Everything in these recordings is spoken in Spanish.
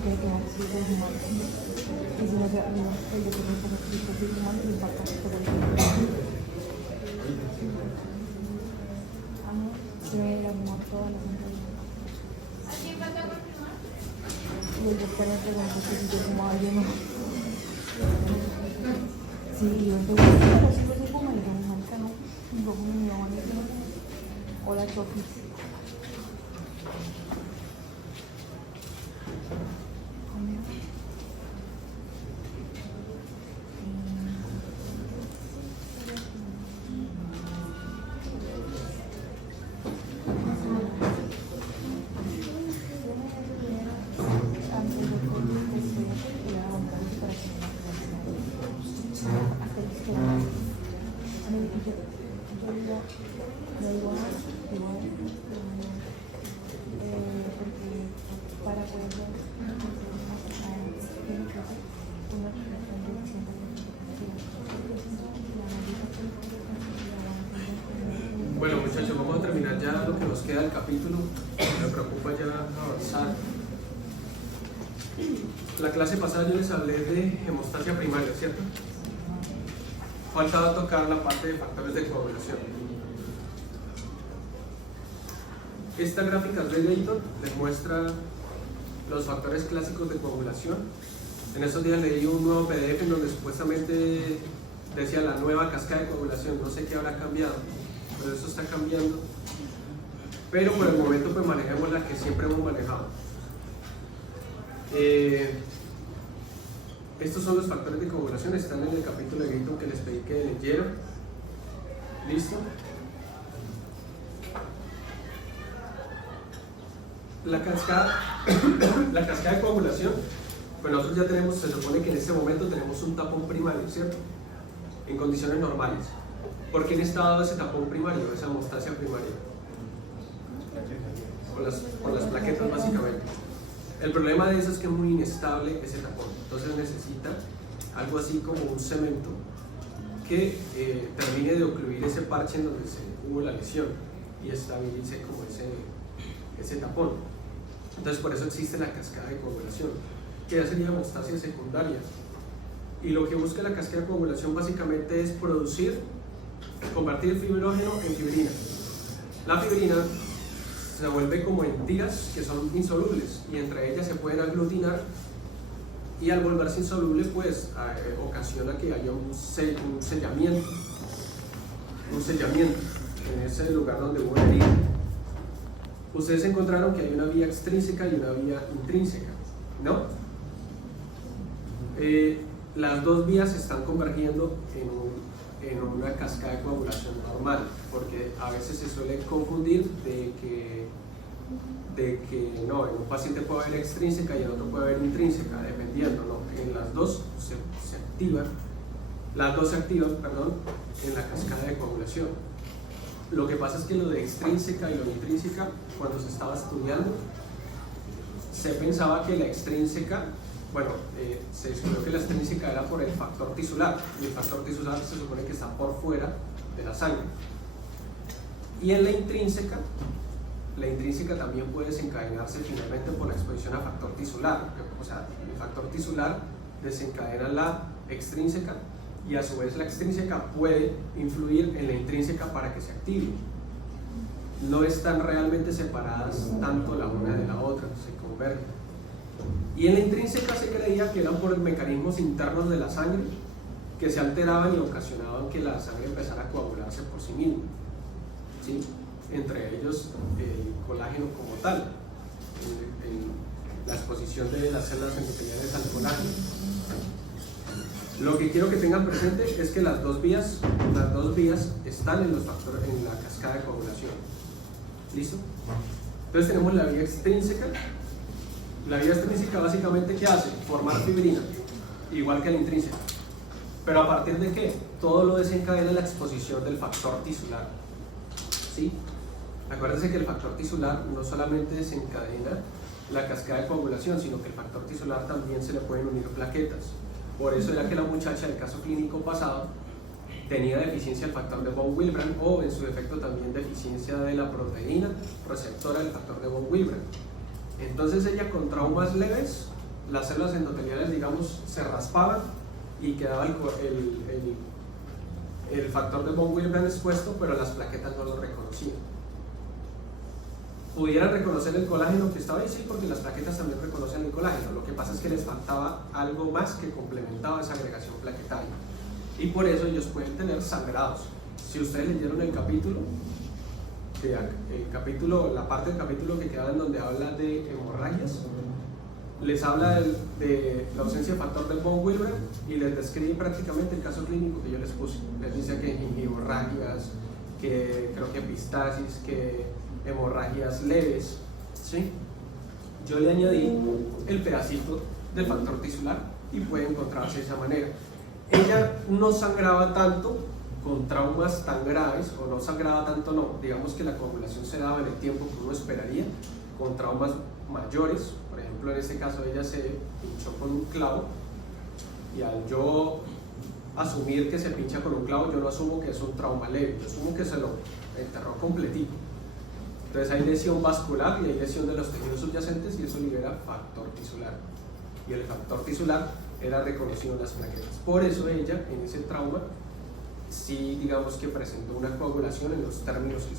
tiene que dejar si es humano. Y si no se no, el de que no está escrito si es humano, le impacta por el se ve la muerte toda la gente. Y el doctor me preguntó que si yo fumaba, yo no. Sí, yo en segundo, pero si yo soy fumada, y yo marica no. Digo, mi mamá me dijo, hola Chofis. Bueno muchachos, vamos a terminar ya lo que nos queda del capítulo. Me preocupa ya avanzar. La clase pasada yo les hablé de hemostasia primaria, ¿cierto? Faltaba tocar la parte de factores de coagulación. Esta gráfica de Dayton les muestra los factores clásicos de coagulación. En esos días leí un nuevo PDF en donde supuestamente decía la nueva cascada de coagulación. No sé qué habrá cambiado, pero eso está cambiando. Pero por el momento pues manejemos la que siempre hemos manejado. Estos son los factores de coagulación, están en el capítulo de Dayton que les pedí que leyeran. ¿Listo? La cascada de coagulación, pues nosotros ya tenemos, se supone que en este momento tenemos un tapón primario, ¿cierto? En condiciones normales. ¿Por quién está dado ese tapón primario, esa hemostasia primaria? Con las plaquetas básicamente. El problema de eso es que es muy inestable ese tapón, entonces necesita algo así como un cemento que termine de ocluir ese parche en donde hubo la lesión y estabilice como ese tapón. Entonces por eso existe la cascada de coagulación, que ya sería hemostasia secundaria. Y lo que busca la cascada de coagulación básicamente es convertir fibrógeno en fibrina. La fibrina se vuelve como en tiras que son insolubles y entre ellas se pueden aglutinar, y al volverse insoluble pues ocasiona que haya un sellamiento en ese lugar donde hubo herida. Ustedes encontraron que hay una vía extrínseca y una vía intrínseca, ¿no? Las dos vías están convergiendo en una cascada de coagulación normal, porque a veces se suele confundir de que no, en un paciente puede haber extrínseca y en otro puede haber intrínseca, dependiendo, ¿no? En las dos se activan en la cascada de coagulación. Lo que pasa es que lo de extrínseca y lo de intrínseca, cuando se estaba estudiando, se pensaba que la extrínseca, se descubrió que la extrínseca era por el factor tisular, y el factor tisular se supone que está por fuera de la sangre. Y en la intrínseca también puede desencadenarse finalmente por la exposición a factor tisular, o sea, el factor tisular desencadena la extrínseca y a su vez la extrínseca puede influir en la intrínseca para que se active. No están realmente separadas tanto la una de la otra, se convergen. Y en la intrínseca se creía que eran por mecanismos internos de la sangre que se alteraban y ocasionaban que la sangre empezara a coagularse por sí misma, ¿sí? Entre ellos el colágeno como tal, en la exposición de las células endoteliales al colágeno. Lo que quiero que tengan presente es que las dos vías están en la cascada de coagulación. ¿Listo? Entonces tenemos la vía extrínseca. La vía extrínseca básicamente ¿qué hace? Formar fibrina, igual que la intrínseca. Pero ¿a partir de qué? Todo lo desencadena la exposición del factor tisular. ¿Sí? Acuérdense que el factor tisular no solamente desencadena la cascada de coagulación, sino que el factor tisular también se le pueden unir plaquetas. Por eso era que la muchacha del caso clínico pasado tenía deficiencia del factor de von Willebrand, o en su defecto también deficiencia de la proteína receptora del factor de von Willebrand. Entonces ella con traumas leves las células endoteliales, digamos, se raspaban y quedaba el factor de von Willebrand expuesto, pero las plaquetas no lo reconocían. ¿Pudieran reconocer el colágeno que estaba ahí? Sí, porque las plaquetas también reconocen el colágeno. Lo que pasa es que les faltaba algo más que complementaba esa agregación plaquetaria. Y por eso ellos pueden tener sangrados. Si ustedes leyeron el capítulo, la parte del capítulo que queda en donde habla de hemorragias, les habla de la ausencia de factor del von Willebrand y les describe prácticamente el caso clínico que yo les puse. Les dice que hemorragias, que creo que epistasis, que hemorragias leves, ¿sí? Yo le añadí el pedacito del factor tisular y puede encontrarse de esa manera. Ella no sangraba tanto con traumas tan graves, o no sangraba tanto, no, digamos que la coagulación se daba en el tiempo que uno esperaría, con traumas mayores. Por ejemplo, en este caso ella se pinchó con un clavo, y al yo asumir que se pincha con un clavo, yo no asumo que es un trauma leve, yo asumo que se lo enterró completito. Entonces hay lesión vascular y hay lesión de los tejidos subyacentes, y eso libera factor tisular, y el factor tisular era reconocido en las plaquetas. Por eso ella, en ese trauma, sí, digamos que presentó una coagulación en los términos que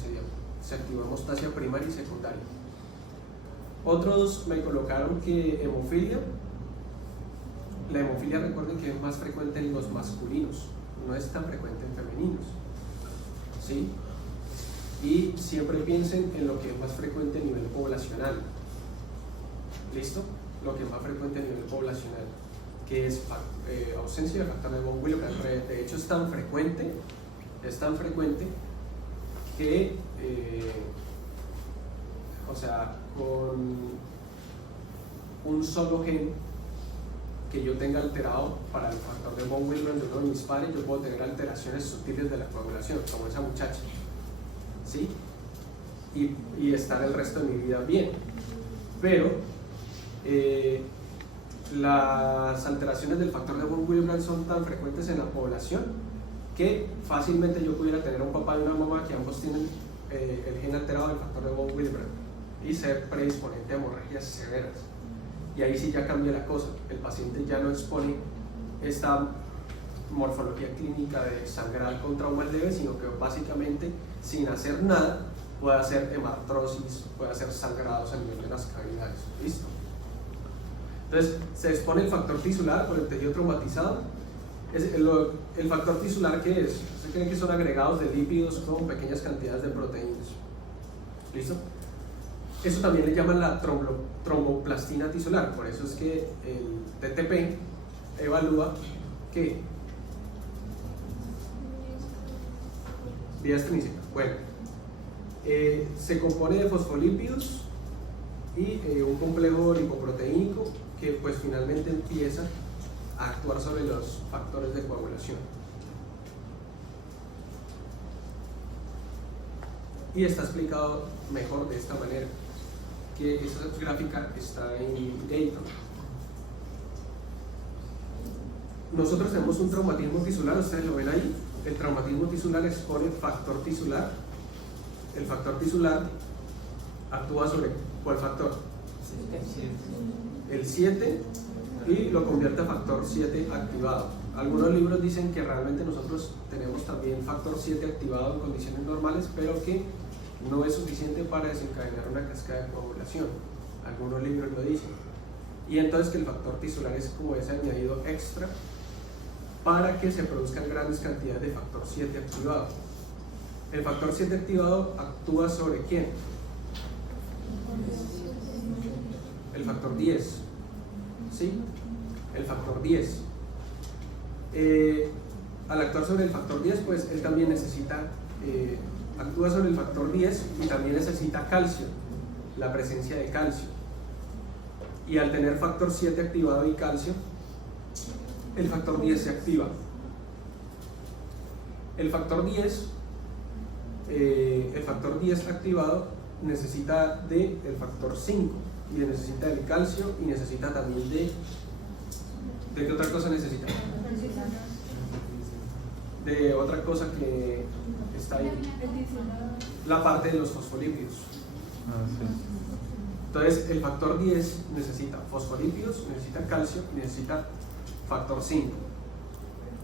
se activó hemostasia primaria y secundaria. Otros me colocaron que hemofilia. La hemofilia, recuerden que es más frecuente en los masculinos, no es tan frecuente en femeninos, ¿sí? Y siempre piensen en lo que es más frecuente a nivel poblacional. ¿Listo? Lo que es más frecuente a nivel poblacional, que es ausencia de factor de von Willebrand. De hecho, es tan frecuente que, o sea, con un solo gen que yo tenga alterado para el factor de von Willebrand de uno de mis pares, yo puedo tener alteraciones sutiles de la coagulación, como esa muchacha, ¿sí? Y estar el resto de mi vida bien. Pero las alteraciones del factor de von Willebrand son tan frecuentes en la población que fácilmente yo pudiera tener un papá y una mamá que ambos tienen el gen alterado del factor de von Willebrand y ser predisponente a hemorragias severas. Y ahí sí ya cambia la cosa, el paciente ya no expone esta morfología clínica de sangrar con traumas leves, sino que básicamente, sin hacer nada, puede hacer hemartrosis, puede hacer sangrados a nivel de las cavidades. ¿Listo? Entonces, se expone el factor tisular por el tejido traumatizado. ¿El factor tisular qué es? ¿Se creen que son agregados de lípidos con pequeñas cantidades de proteínas? ¿Listo? Eso también le llaman la tromboplastina tisular. Por eso es que el TTP evalúa que vía extrínseca. Bueno, se compone de fosfolípidos y un complejo lipoproteínico que pues finalmente empieza a actuar sobre los factores de coagulación. Y está explicado mejor de esta manera, que esa gráfica está en Dayton. Nosotros tenemos un traumatismo tisular, ustedes lo ven ahí. El traumatismo tisular expone factor tisular. El factor tisular actúa sobre ¿cuál factor? El 7, y lo convierte a factor 7 activado. Algunos libros dicen que realmente nosotros tenemos también factor 7 activado en condiciones normales, pero que no es suficiente para desencadenar una cascada de coagulación. Algunos libros lo dicen. Y entonces que el factor tisular es como ese añadido extra para que se produzcan grandes cantidades de factor 7 activado. El factor 7 activado actúa sobre ¿quién? El factor 10. ¿Sí? El factor 10. Al actuar sobre el factor 10, pues él también necesita, actúa sobre el factor 10 y también necesita calcio, la presencia de calcio. Y al tener factor 7 activado y calcio, el factor 10 se activa. El factor 10 activado necesita del factor 5 y necesita del calcio y necesita también ¿de qué otra cosa necesita? De otra cosa que está ahí, la parte de los fosfolípidos. Entonces, el factor 10 necesita fosfolípidos, necesita calcio y necesita factor 5.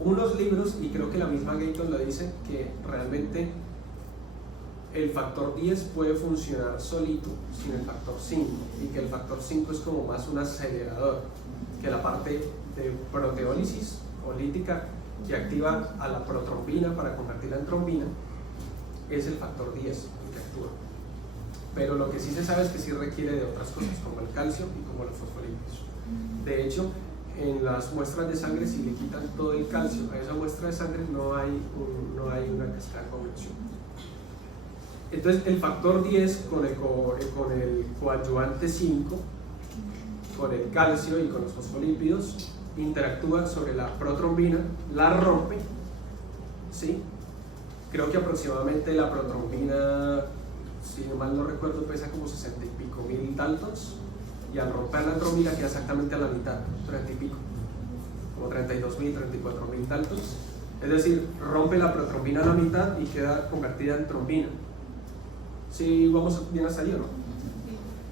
Unos libros, y creo que la misma Gayton lo dice, que realmente el factor 10 puede funcionar solito sin el factor 5, y que el factor 5 es como más un acelerador, que la parte de proteólisis o lítica que activa a la protrombina para convertirla en trombina es el factor 10 el que actúa. Pero lo que sí se sabe es que sí requiere de otras cosas, como el calcio y como los fosfolípidos. De hecho, en las muestras de sangre, si le quitan todo el calcio a esa muestra de sangre, no hay una cascada de conversión. Entonces, el factor 10 con el coadyuvante 5, con el calcio y con los fosfolípidos, interactúa sobre la protrombina, la rompe, ¿sí? Creo que aproximadamente la protrombina, si no mal no recuerdo, pesa como 60 y pico mil daltons, y al romper la trombina queda exactamente a la mitad, 30 y pico, como 32.000, 34.000 daltons. Es decir, rompe la protrombina a la mitad y queda convertida en trombina. ¿Sí vamos bien hasta ahí o no?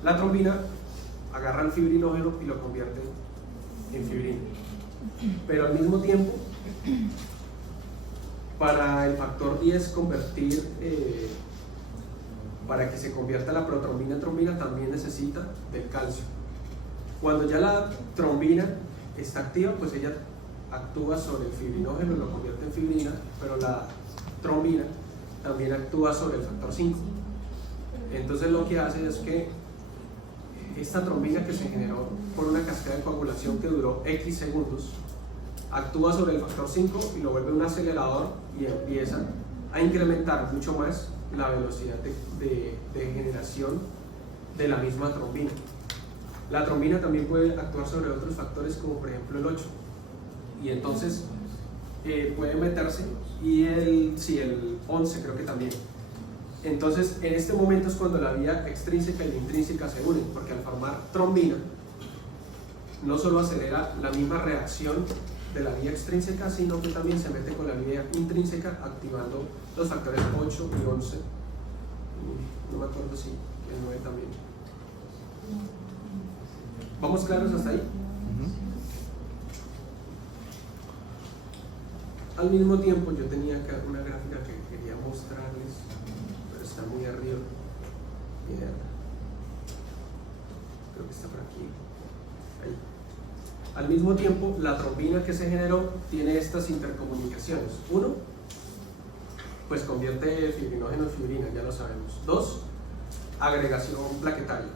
La trombina agarra el fibrinógeno y lo convierte en fibrina. Pero al mismo tiempo, para el factor 10 convertir, para que se convierta la protrombina en trombina, también necesita del calcio. Cuando ya la trombina está activa, pues ella actúa sobre el fibrinógeno, lo convierte en fibrina, pero la trombina también actúa sobre el factor 5. Entonces lo que hace es que esta trombina que se generó por una cascada de coagulación que duró X segundos, actúa sobre el factor 5 y lo vuelve un acelerador y empieza a incrementar mucho más la velocidad de generación de la misma trombina. La trombina también puede actuar sobre otros factores como por ejemplo el 8, y entonces puede meterse, y el 11 creo que también. Entonces en este momento es cuando la vía extrínseca y la intrínseca se unen, porque al formar trombina no solo acelera la misma reacción de la vía extrínseca, sino que también se mete con la vía intrínseca activando los factores 8 y 11, no me acuerdo si el 9 también. ¿Vamos claros hasta ahí? Al mismo tiempo yo tenía acá una gráfica que quería mostrarles, pero está muy arriba. Mira, creo que está por aquí. Ahí. Al mismo tiempo, la trombina que se generó tiene estas intercomunicaciones. Uno, pues convierte fibrinógeno en fibrina, ya lo sabemos. Dos, agregación plaquetaria.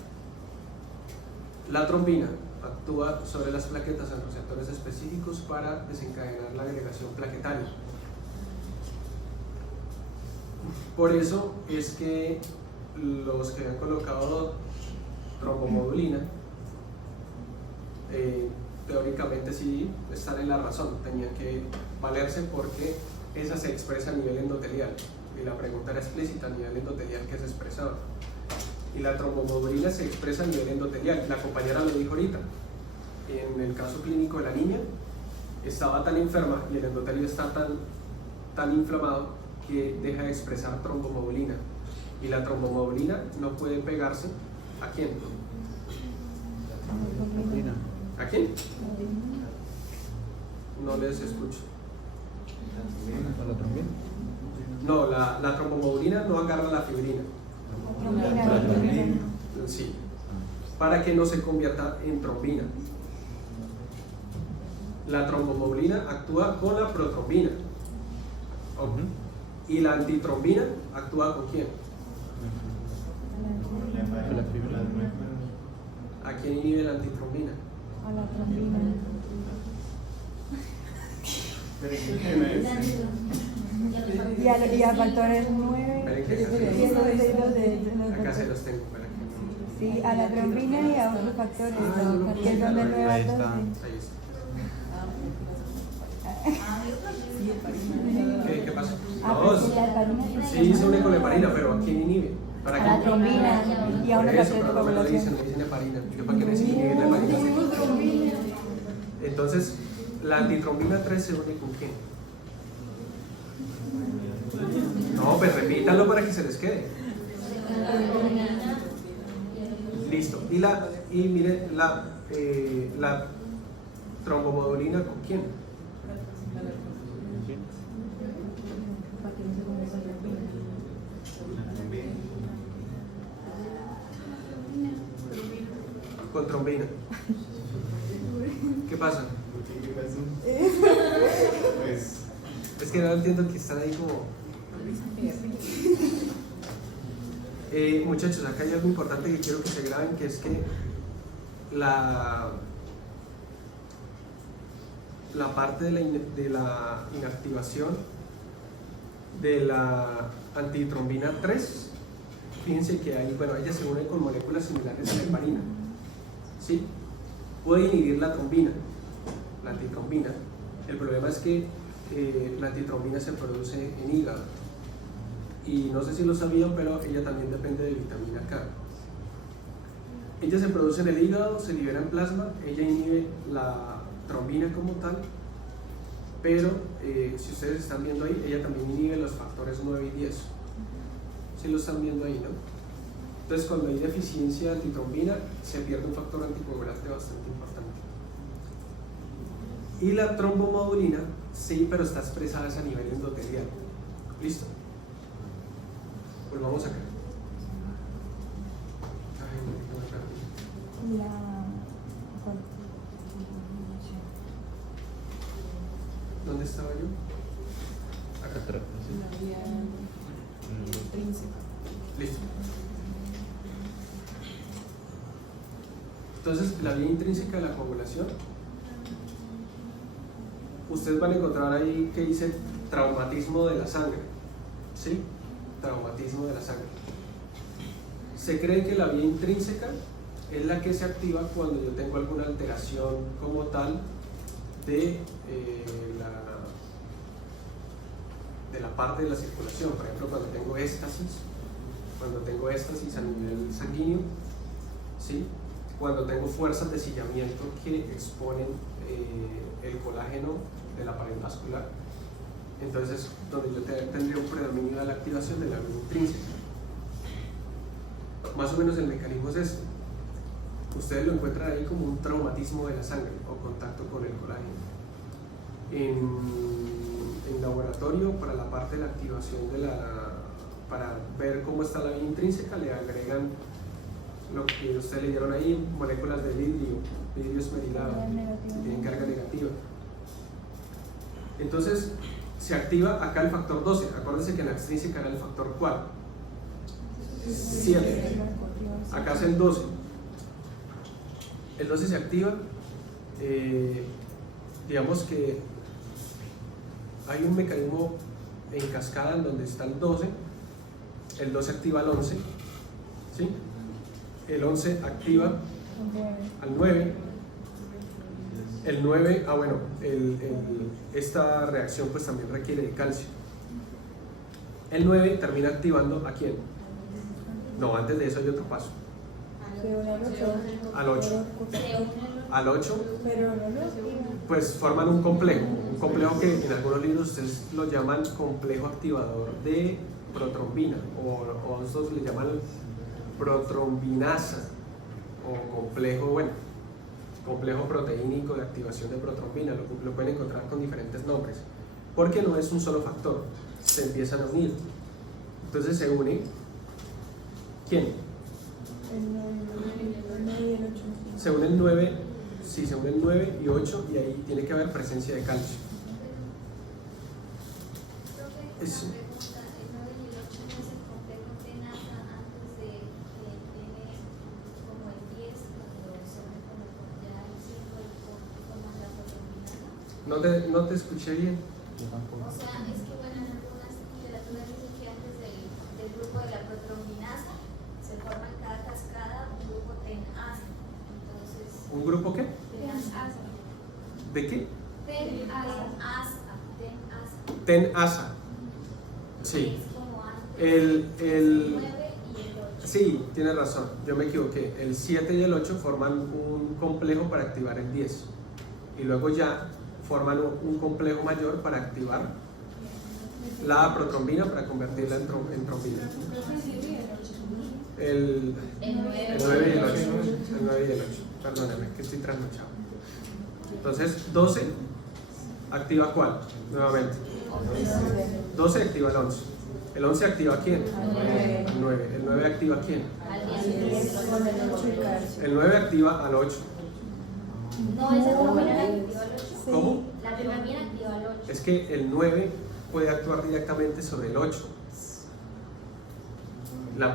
La trombina actúa sobre las plaquetas en receptores específicos para desencadenar la agregación plaquetaria. Por eso es que los que han colocado trombomodulina teóricamente sí están en la razón, tenían que valerse porque esa se expresa a nivel endotelial, y la pregunta era explícita: a nivel endotelial, ¿qué se expresaba? Y la trombomodulina se expresa a nivel endotelial. La compañera lo dijo ahorita, en el caso clínico de la niña estaba tan enferma y el endotelio está tan inflamado que deja de expresar trombomodulina, y la trombomodulina no puede pegarse ¿a quién? ¿A quién? No les escucho. No, la trombomodulina no agarra la fibrina. Sí, para que no se convierta en trombina. La trombomodulina actúa con la protrombina. ¿Y la antitrombina actúa con quién? ¿A quién inhibe la antitrombina? A la trombina. Y a factores 9, acá se los tengo para que no. sí, a la trombina y a otros factores, que son de 9 a 12. Ahí está. ¿Qué pasa? Dos. Sí, se une con la heparina, pero ¿a quién inhibe? ¿Para a la trombina y a una eso, factor de pero no me lo coagulación. dicen heparina. ¿Yo para qué me dicen inhibir la heparina? Entonces, la antitrombina 3 se une con quién? No, pues repítanlo para que se les quede. Listo. Y mire la trombomodulina, ¿con quién? Con trombina. ¿Qué pasa? Pues, Es que no entiendo que están ahí como... muchachos, acá hay algo importante que quiero que se graben, que es que la parte de la inactivación de la antitrombina 3, fíjense que hay, bueno, ella se une con moléculas similares a la heparina, ¿sí? Puede inhibir la trombina, la antitrombina. El problema es que la antitrombina se produce en hígado. Y no sé si lo sabían, pero ella también depende de vitamina K. Ella se produce en el hígado, se libera en plasma, ella inhibe la trombina como tal, pero si ustedes están viendo ahí, ella también inhibe los factores 9 y 10. ¿Sí lo están viendo ahí, no? Entonces, cuando hay deficiencia de antitrombina, se pierde un factor anticoagulante bastante importante. Y la trombomodulina, sí, pero está expresada a nivel endotelial. ¿Listo? Volvamos acá. ¿Dónde estaba yo? Acá atrás. La vía intrínseca. Listo. Entonces, la vía intrínseca de la coagulación, ustedes van a encontrar ahí que dice traumatismo de la sangre. ¿Sí? Traumatismo de la sangre. Se cree que la vía intrínseca es la que se activa cuando yo tengo alguna alteración como tal de la parte de la circulación. Por ejemplo, cuando tengo éstasis a nivel sanguíneo, ¿sí? Cuando tengo fuerzas de sillamiento que exponen el colágeno de la pared vascular, entonces donde yo tendría un predominio de la activación de la vía intrínseca. Más o menos el mecanismo es este. Ustedes lo encuentran ahí como un traumatismo de la sangre o contacto con el colágeno. En laboratorio, para la parte de la activación para ver cómo está la vía intrínseca, le agregan lo que ustedes leyeron ahí, moléculas de vidrio esmerilado, que tienen carga negativa. Entonces, se activa acá el factor 12. Acuérdense que en la extrínseca era el factor ¿cuál? 7. Acá es el 12. El 12 se activa, digamos que hay un mecanismo en cascada en donde está el 12 activa al 11, ¿sí? El 11 activa al 9, el 9, esta reacción pues también requiere de calcio. El 9 termina activando ¿a quién? No, antes de eso hay otro paso. Al 8. Al 8, pues forman un complejo que en algunos libros ustedes lo llaman complejo activador de protrombina, o nosotros le llaman protrombinasa, o complejo proteínico de activación de protrombina. Lo pueden encontrar con diferentes nombres, porque no es un solo factor, se empiezan a unir. Entonces se une, ¿quién? El 9 y el 8. Se une el 9, sí, se une el 9 y 8, y ahí tiene que haber presencia de calcio. Eso. No te escuché bien. O sea, es que bueno, en algunas literaturas dicen que antes del grupo de la protrombinasa se forma en cada cascada un grupo TEN-ASA. Entonces, ¿Un grupo qué? TEN-ASA. ¿De qué? TEN-ASA. TEN-ASA. Sí. Es como antes El 9 y el 8. Sí, tienes razón, yo me equivoqué. El 7 y el 8 forman un complejo para activar el 10. Y luego ya forman un complejo mayor para activar la protrombina para convertirla en trombina. El 9 y el 8. El 9 y el 8. Perdóname, que estoy trasnochado. Entonces, 12 activa ¿cuál? Nuevamente. 12 activa el 11. ¿El 11 activa a quién? Al 9. ¿El 9 activa a quién? El 9 activa al 8. No, esa trombina la activa al 8. ¿Cómo? La trombina activa al 8. Es que el 9 puede actuar directamente sobre el 8. La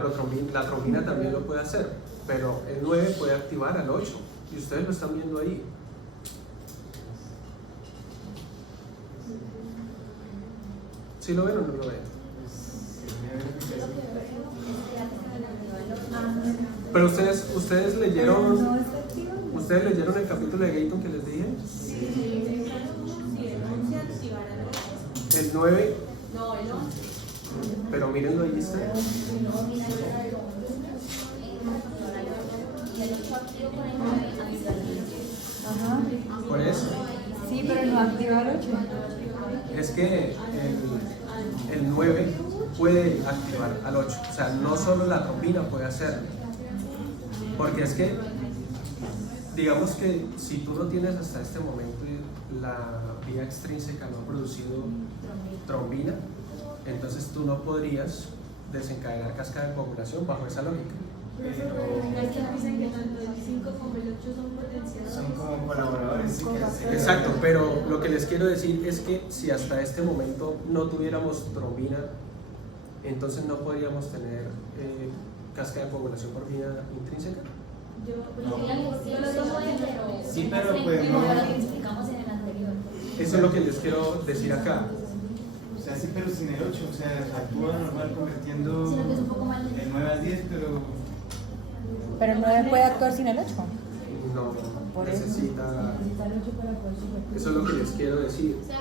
trombina también lo puede hacer, pero el 9 puede activar al 8. Y ustedes lo están viendo ahí. ¿Sí lo ven o no lo ven? Pero ustedes leyeron el capítulo de Gayton que les dije. El 9. Pero mírenlo ahí está. Ajá. Por eso. Sí, pero no activa el 8. Es que el 9 puede activar al 8. O sea, no solo la trombina puede hacerlo. Porque es que, digamos que si tú no tienes hasta este momento la vía extrínseca no ha producido trombina, entonces tú no podrías desencadenar cascada de coagulación bajo esa lógica. Dicen que tanto el 5 como el 8 son potenciadores. Son como colaboradores. Exacto, pero lo que les quiero decir es que si hasta este momento no tuviéramos trombina, entonces no podríamos tener cascada de coagulación por vía intrínseca. Sí, pero pues no. Lo que explicamos en el anterior. Eso es lo que les quiero decir acá. O sea, sí, pero sin el 8. O sea, actúa normal convirtiendo Sino que es un poco más el 9 al 10, pero. Pero el 9 puede actuar sin el 8. No, necesita. Eso es lo que les quiero decir. O sea,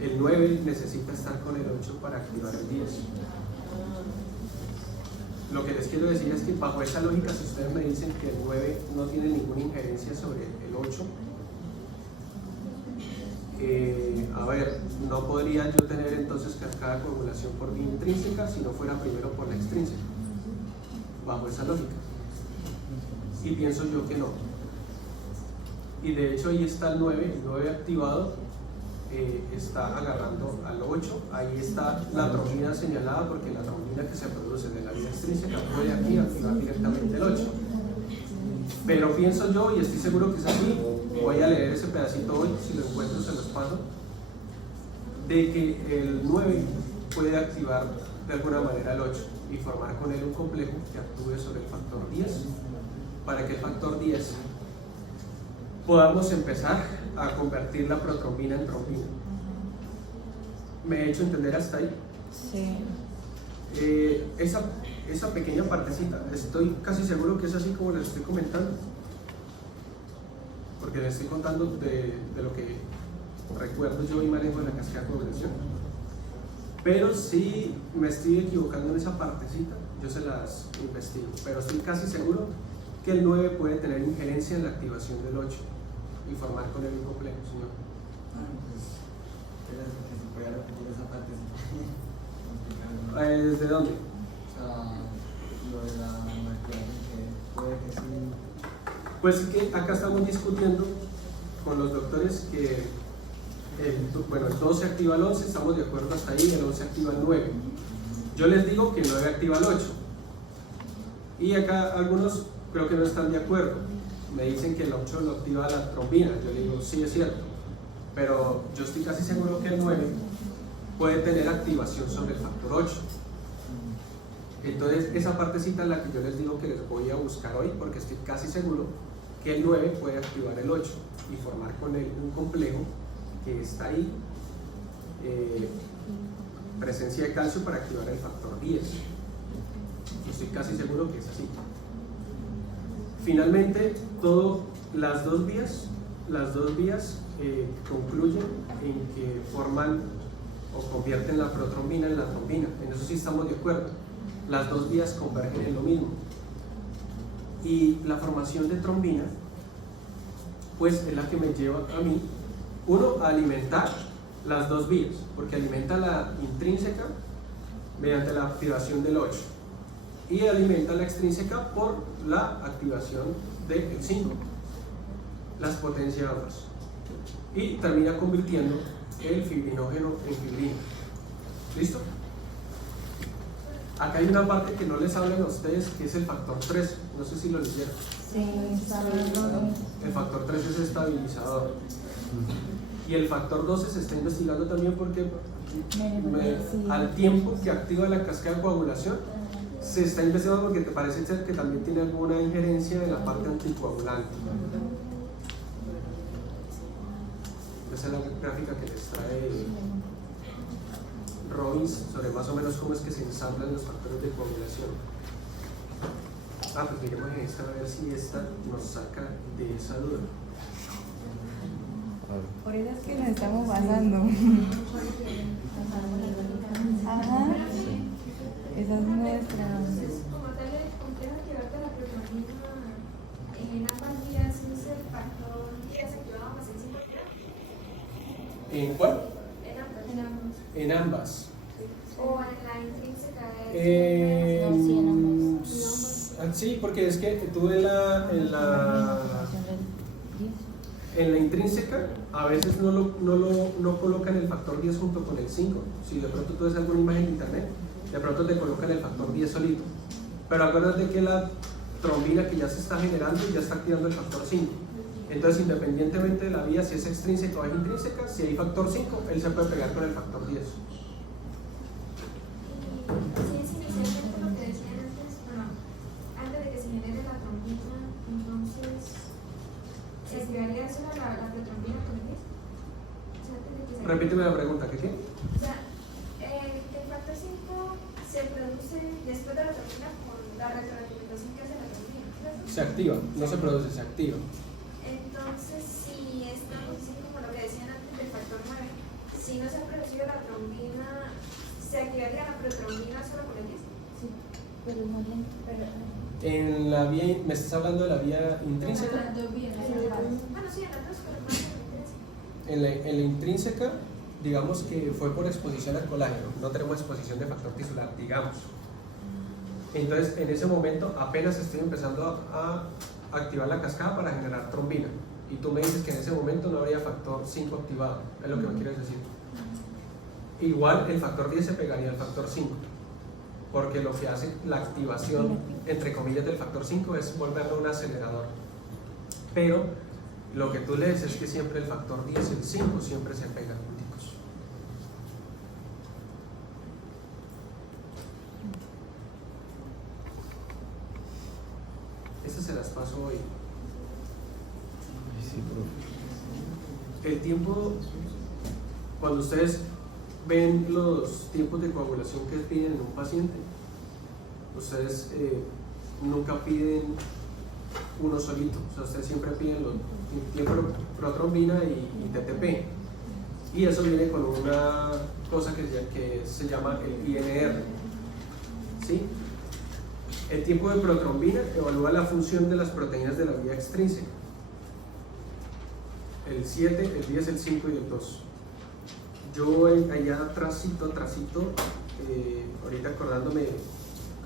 El 9 necesita estar con el 8 para activar el 10. Lo que les quiero decir es que bajo esa lógica, si ustedes me dicen que el 9 no tiene ninguna injerencia sobre el 8, a ver, no podría yo tener entonces cascada de coagulación por vía intrínseca si no fuera primero por la extrínseca, bajo esa lógica. Y pienso yo que no. Y de hecho ahí está el 9 activado, está agarrando al 8, ahí está la trombina señalada, porque la trombina que se produce de la vía extrínseca puede aquí activar directamente el 8. Pero pienso yo, y estoy seguro que es así, voy a leer ese pedacito hoy, si lo encuentro se los paso, de que el 9 puede activar de alguna manera el 8 y formar con él un complejo que actúe sobre el factor 10, para que el factor 10 podamos empezar a convertir la protrombina en trombina. ¿Me he hecho entender hasta ahí? Sí. Esa pequeña partecita, estoy casi seguro que es así como les estoy comentando, porque les estoy contando de lo que recuerdo yo y manejo en la cascada de coagulación. Pero si me estoy equivocando en esa partecita, yo se las investigo, pero estoy casi seguro que el 9 puede tener injerencia en la activación del 8 y formar con él un complejo, señor. ¿Desde dónde? Lo de la maquillaje que puede que sí. Pues que acá estamos discutiendo con los doctores que el 12 activa el 11, estamos de acuerdo hasta ahí, el 11 activa el 9. Yo les digo que el 9 activa el 8. Y acá algunos creo que no están de acuerdo. Me dicen que el 8 lo activa la trombina. Yo le digo, sí es cierto. Pero yo estoy casi seguro que el 9 puede tener activación sobre el factor 8. Entonces esa partecita es la que yo les digo que les voy a buscar hoy, porque estoy casi seguro que el 9 puede activar el 8 y formar con él un complejo que está ahí, presencia de calcio para activar el factor 10. Y estoy casi seguro que es así. Finalmente, las dos vías concluyen en que forman o convierten la protrombina en la trombina. En eso sí estamos de acuerdo. Las dos vías convergen en lo mismo. Y la formación de trombina, pues es la que me lleva a mí, uno, a alimentar las dos vías, porque alimenta la intrínseca mediante la activación del 8 y alimenta la extrínseca por la activación del 5, las potencia ambas, y termina convirtiendo el fibrinógeno en fibrina. ¿Listo? Acá hay una parte que no les hablan a ustedes, que es el factor 3, no sé si lo leyeron. Sí, El factor 3 es estabilizador. Y el factor 12 se está investigando también porque al tiempo que activa la cascada de coagulación, se está investigando porque te parece ser que también tiene alguna injerencia en la parte anticoagulante. Esa es la gráfica que les trae Robbins sobre más o menos cómo es que se ensamblan los factores de coagulación. Pues miremos en esta a ver si esta nos saca de esa duda. Por eso es que nos estamos basando. Ajá. Esa es nuestra. Entonces, como tal, el complejo activador de la proteína en ambas vías es el factor 10 activado más el 5 activado. ¿En cuál? En ambas. En ambas. O en la intrínseca Sí, porque es que tú en la intrínseca a veces no colocan el factor 10 junto con el 5. Si de pronto tú ves alguna imagen en internet, de pronto te colocan el factor 10 solito. Pero acuérdate que la trombina que ya se está generando ya está activando el factor 5. Entonces, independientemente de la vía, si es extrínseca o es intrínseca, si hay factor 5, él se puede pegar con el factor 10. Sí, es inicialmente lo que decían antes, bueno, antes de que se genere la trombina, entonces se activaría solo la protrombina con el 10. O sea, antes de que se Repíteme la pregunta, ¿qué? O sea, el factor 5 se produce después de la trombina por la retroalimentación que hace la trombina, ¿cierto? Se activa, no se produce, se activa. Entonces, si estamos diciendo como lo que decían antes del factor 9, si no se ha producido la trombina, ¿se activaría la protrombina solo con el 10? Sí, pero no bien. En la vía, ¿me estás hablando de la vía intrínseca? Bueno, sí, en las dos, pero más en la intrínseca. En la intrínseca, digamos que fue por exposición al colágeno, no tenemos exposición de factor tisular, digamos. Entonces, en ese momento apenas estoy empezando a activar la cascada para generar trombina. Y tú me dices que en ese momento no habría factor 5 activado, es lo que me quieres decir. Igual el factor 10 se pegaría al factor 5, porque lo que hace la activación, entre comillas, del factor 5 es volverlo un acelerador. Pero lo que tú lees es que siempre el factor 10 y el 5 siempre se pegan junticos. Esas se las paso hoy. Sí, profe. El tiempo, cuando ustedes ven los tiempos de coagulación que piden en un paciente, ustedes nunca piden uno solito, o sea, ustedes siempre piden los tiempos de protrombina y TTP, y eso viene con una cosa que se llama el INR, ¿sí? El tiempo de protrombina evalúa la función de las proteínas de la vía extrínseca, el 7, el 10, el 5 y el 2. Yo allá atrásito, ahorita acordándome,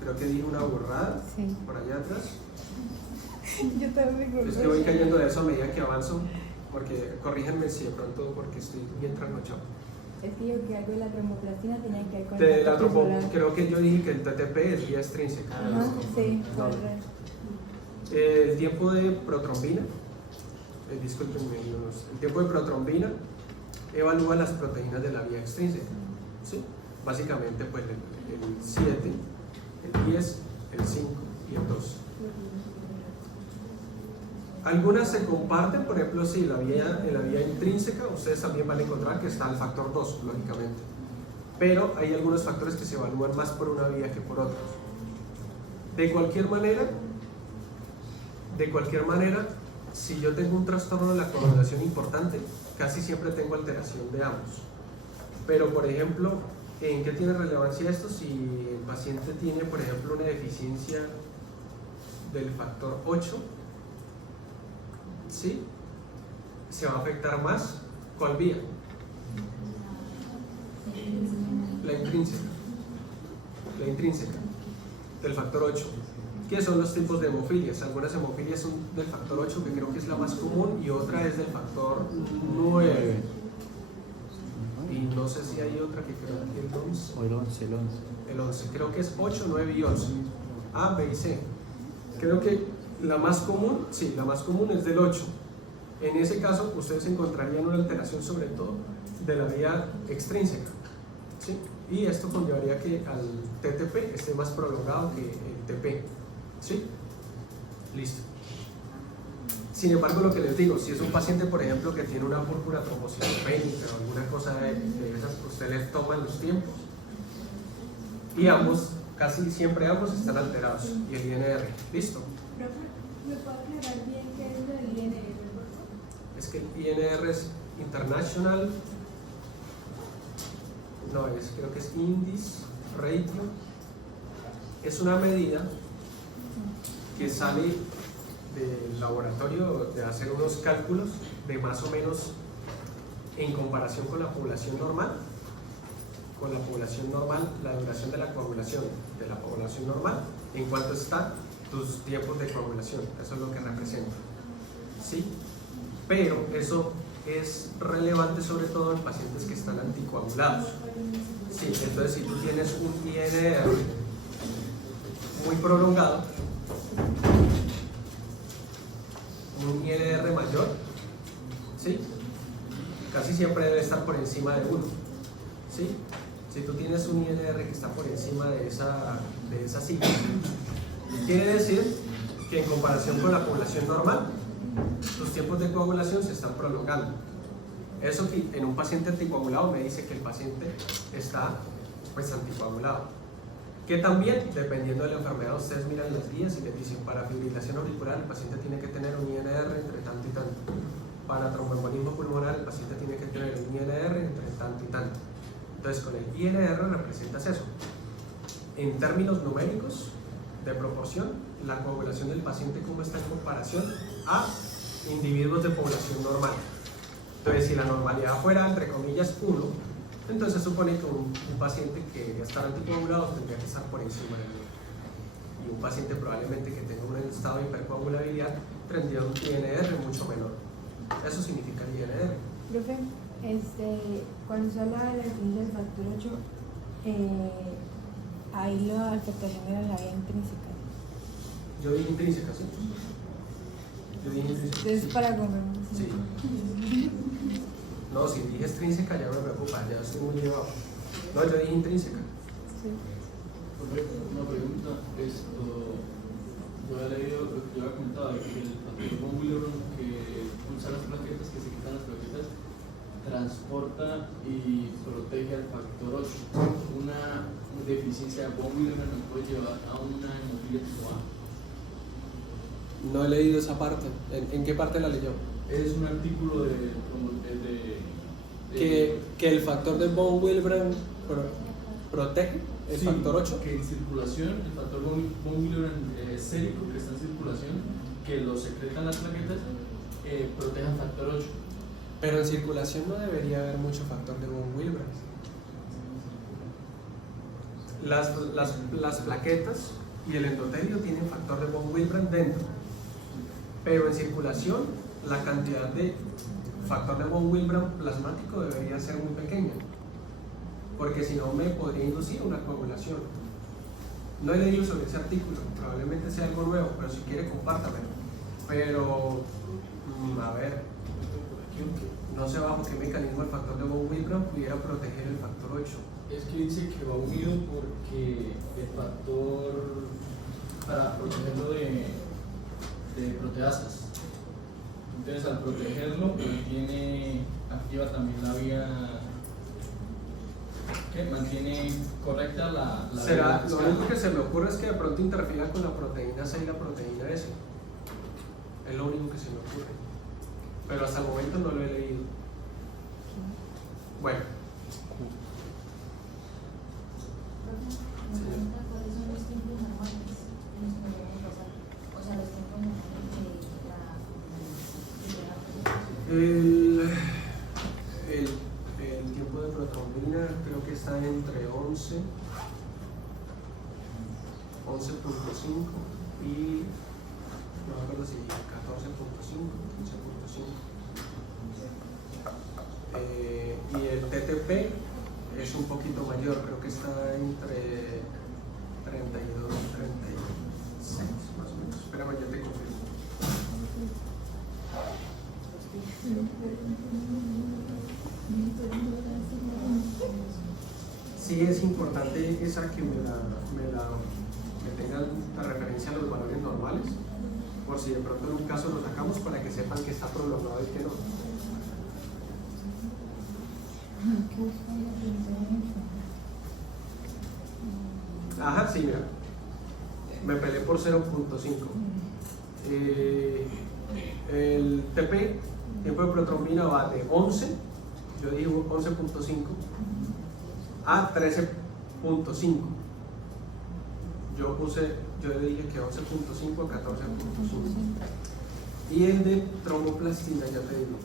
creo que dije una borrada, Sí. por allá atrás. Yo también me Es que voy cayendo de eso a medida que avanzo, porque corríjanme si de pronto, porque estoy bien trasnochado. Es que yo que algo de la tromoplastina tenía que ver con De la factor tropo, tisular. creo que yo dije que el TTP es vía extrínseca. Ajá, sí, No. correcto. El tiempo de protrombina, discúlpenme, el tiempo de protrombina evalúa las proteínas de la vía extrínseca, ¿sí? Básicamente pues el 7, el 10, el 5 y el 2. Algunas se comparten, por ejemplo, si en la vía intrínseca ustedes también van a encontrar que está el factor 2, lógicamente, pero hay algunos factores que se evalúan más por una vía que por otra. De cualquier manera, si yo tengo un trastorno de la coagulación importante, casi siempre tengo alteración de ambos. Pero, por ejemplo, ¿en qué tiene relevancia esto? Si el paciente tiene, por ejemplo, una deficiencia del factor 8, ¿sí? Se va a afectar más. ¿Cuál vía? La intrínseca. La intrínseca. Del factor 8. ¿Qué son los tipos de hemofilias? Algunas hemofilias son del factor 8, que creo que es la más común, y otra es del factor 9. Y no sé si hay otra que creo que el 11. O el 11. El 11, creo que es 8, 9 y 11. A, B y C. Creo que la más común, sí, la más común es del 8. En ese caso, ustedes encontrarían una alteración sobre todo de la vía extrínseca, ¿sí? Y esto conllevaría que al TTP esté más prolongado que el TP, ¿sí? Listo. Sin embargo, lo que les digo, si es un paciente, por ejemplo, que tiene una púrpura trombocitopénica o alguna cosa de esas, usted le toma los tiempos. Y ambos, casi siempre ambos están alterados. Y el INR, listo. ¿Me puede aclarar bien qué es lo del INR? Es que el INR es International, no es, creo que es Indice Ratio. Es una medida que sale del laboratorio de hacer unos cálculos de más o menos en comparación con la población normal. Con la población normal, la duración de la coagulación de la población normal, en cuánto están tus tiempos de coagulación, eso es lo que representa, ¿sí? Pero eso es relevante sobre todo en pacientes que están anticoagulados, ¿sí? Entonces, si tú tienes un INR muy prolongado, un INR mayor, ¿sí? Casi siempre debe estar por encima de 1, ¿sí? Si tú tienes un INR que está por encima de esa cifra, quiere decir que en comparación con la población normal, tus tiempos de coagulación se están prolongando. Eso que en un paciente anticoagulado me dice que el paciente está pues anticoagulado. Que también, dependiendo de la enfermedad, ustedes miran las guías y les dicen para fibrilación auricular el paciente tiene que tener un INR entre tanto y tanto. Para tromboembolismo pulmonar el paciente tiene que tener un INR entre tanto y tanto. Entonces, con el INR representas eso. En términos numéricos, de proporción, la coagulación del paciente cómo está en comparación a individuos de población normal. Entonces, si la normalidad fuera, entre comillas, 1, entonces se supone que un paciente que debería estar anticoagulado tendría que estar por encima del 1. Y un paciente probablemente que tenga un estado de hipercoagulabilidad tendría un INR mucho menor. Eso significa el INR. Profe, cuando se habla de la influencia del factor 8, ahí la afectación era la vía intrínseca. Yo dije intrínseca, ¿sí? Yo dije intrínseca. Entonces, para confirmar. Sí. No, si dije extrínseca ya me preocupa, ya estoy muy llevado. No, yo dije intrínseca. Sí. Una pregunta, yo había leído lo que yo había comentado, de que el factor von Willebrand que pulsa las plaquetas, que se quitan las plaquetas, transporta y protege al factor 8. Una deficiencia de von Willebrand nos puede llevar a una hemofilia tipo A. No he leído esa parte. ¿En qué parte la leyó? Es un artículo Que el factor de von Willebrand protege el sí, factor 8. Que en circulación, el factor von Willebrand sérico que está en circulación, que lo secretan las plaquetas, protege al factor 8. Pero en circulación no debería haber mucho factor de von Willebrand. Las plaquetas y el endotelio tienen factor de von Willebrand dentro, pero en circulación la cantidad de factor de von Willebrand plasmático debería ser muy pequeña, porque si no me podría inducir una coagulación. No he leído sobre ese artículo, probablemente sea algo nuevo, pero si quiere compártamelo. Pero, a ver, no sé bajo qué mecanismo el factor de von Willebrand pudiera proteger el factor 8. Es que dice que va unido porque el factor, para protegerlo de proteasas. Entonces, al protegerlo, activa también la vía, que mantiene correcta la Será, vía. lo único que se me ocurre es que de pronto interfiera con la proteína C y la proteína S. Es lo único que se me ocurre. Pero hasta el momento no lo he leído. Bueno. ¿Cuáles son los tiempos normales en los que debemos pasar? O sea, los tiempos normales de la El tiempo de protrombina creo 11, 11.5 y no me acuerdo si 14.5, 15.5. Y el TTP es un poquito mayor, creo que está entre 32 y 36 más o menos. Espérame, yo te confirmo. Sí es importante esa que me tengan la referencia a los valores normales, por si de pronto en un caso lo sacamos para que sepan que está prolongado y que no. Ajá, sí, mira, me peleé por 0.5. El TP, tiempo de protrombina, va de 11, yo digo 11.5 a 13.5. Yo dije que 11.5 a 14.5. Y el de tromboplastina, ya te digo,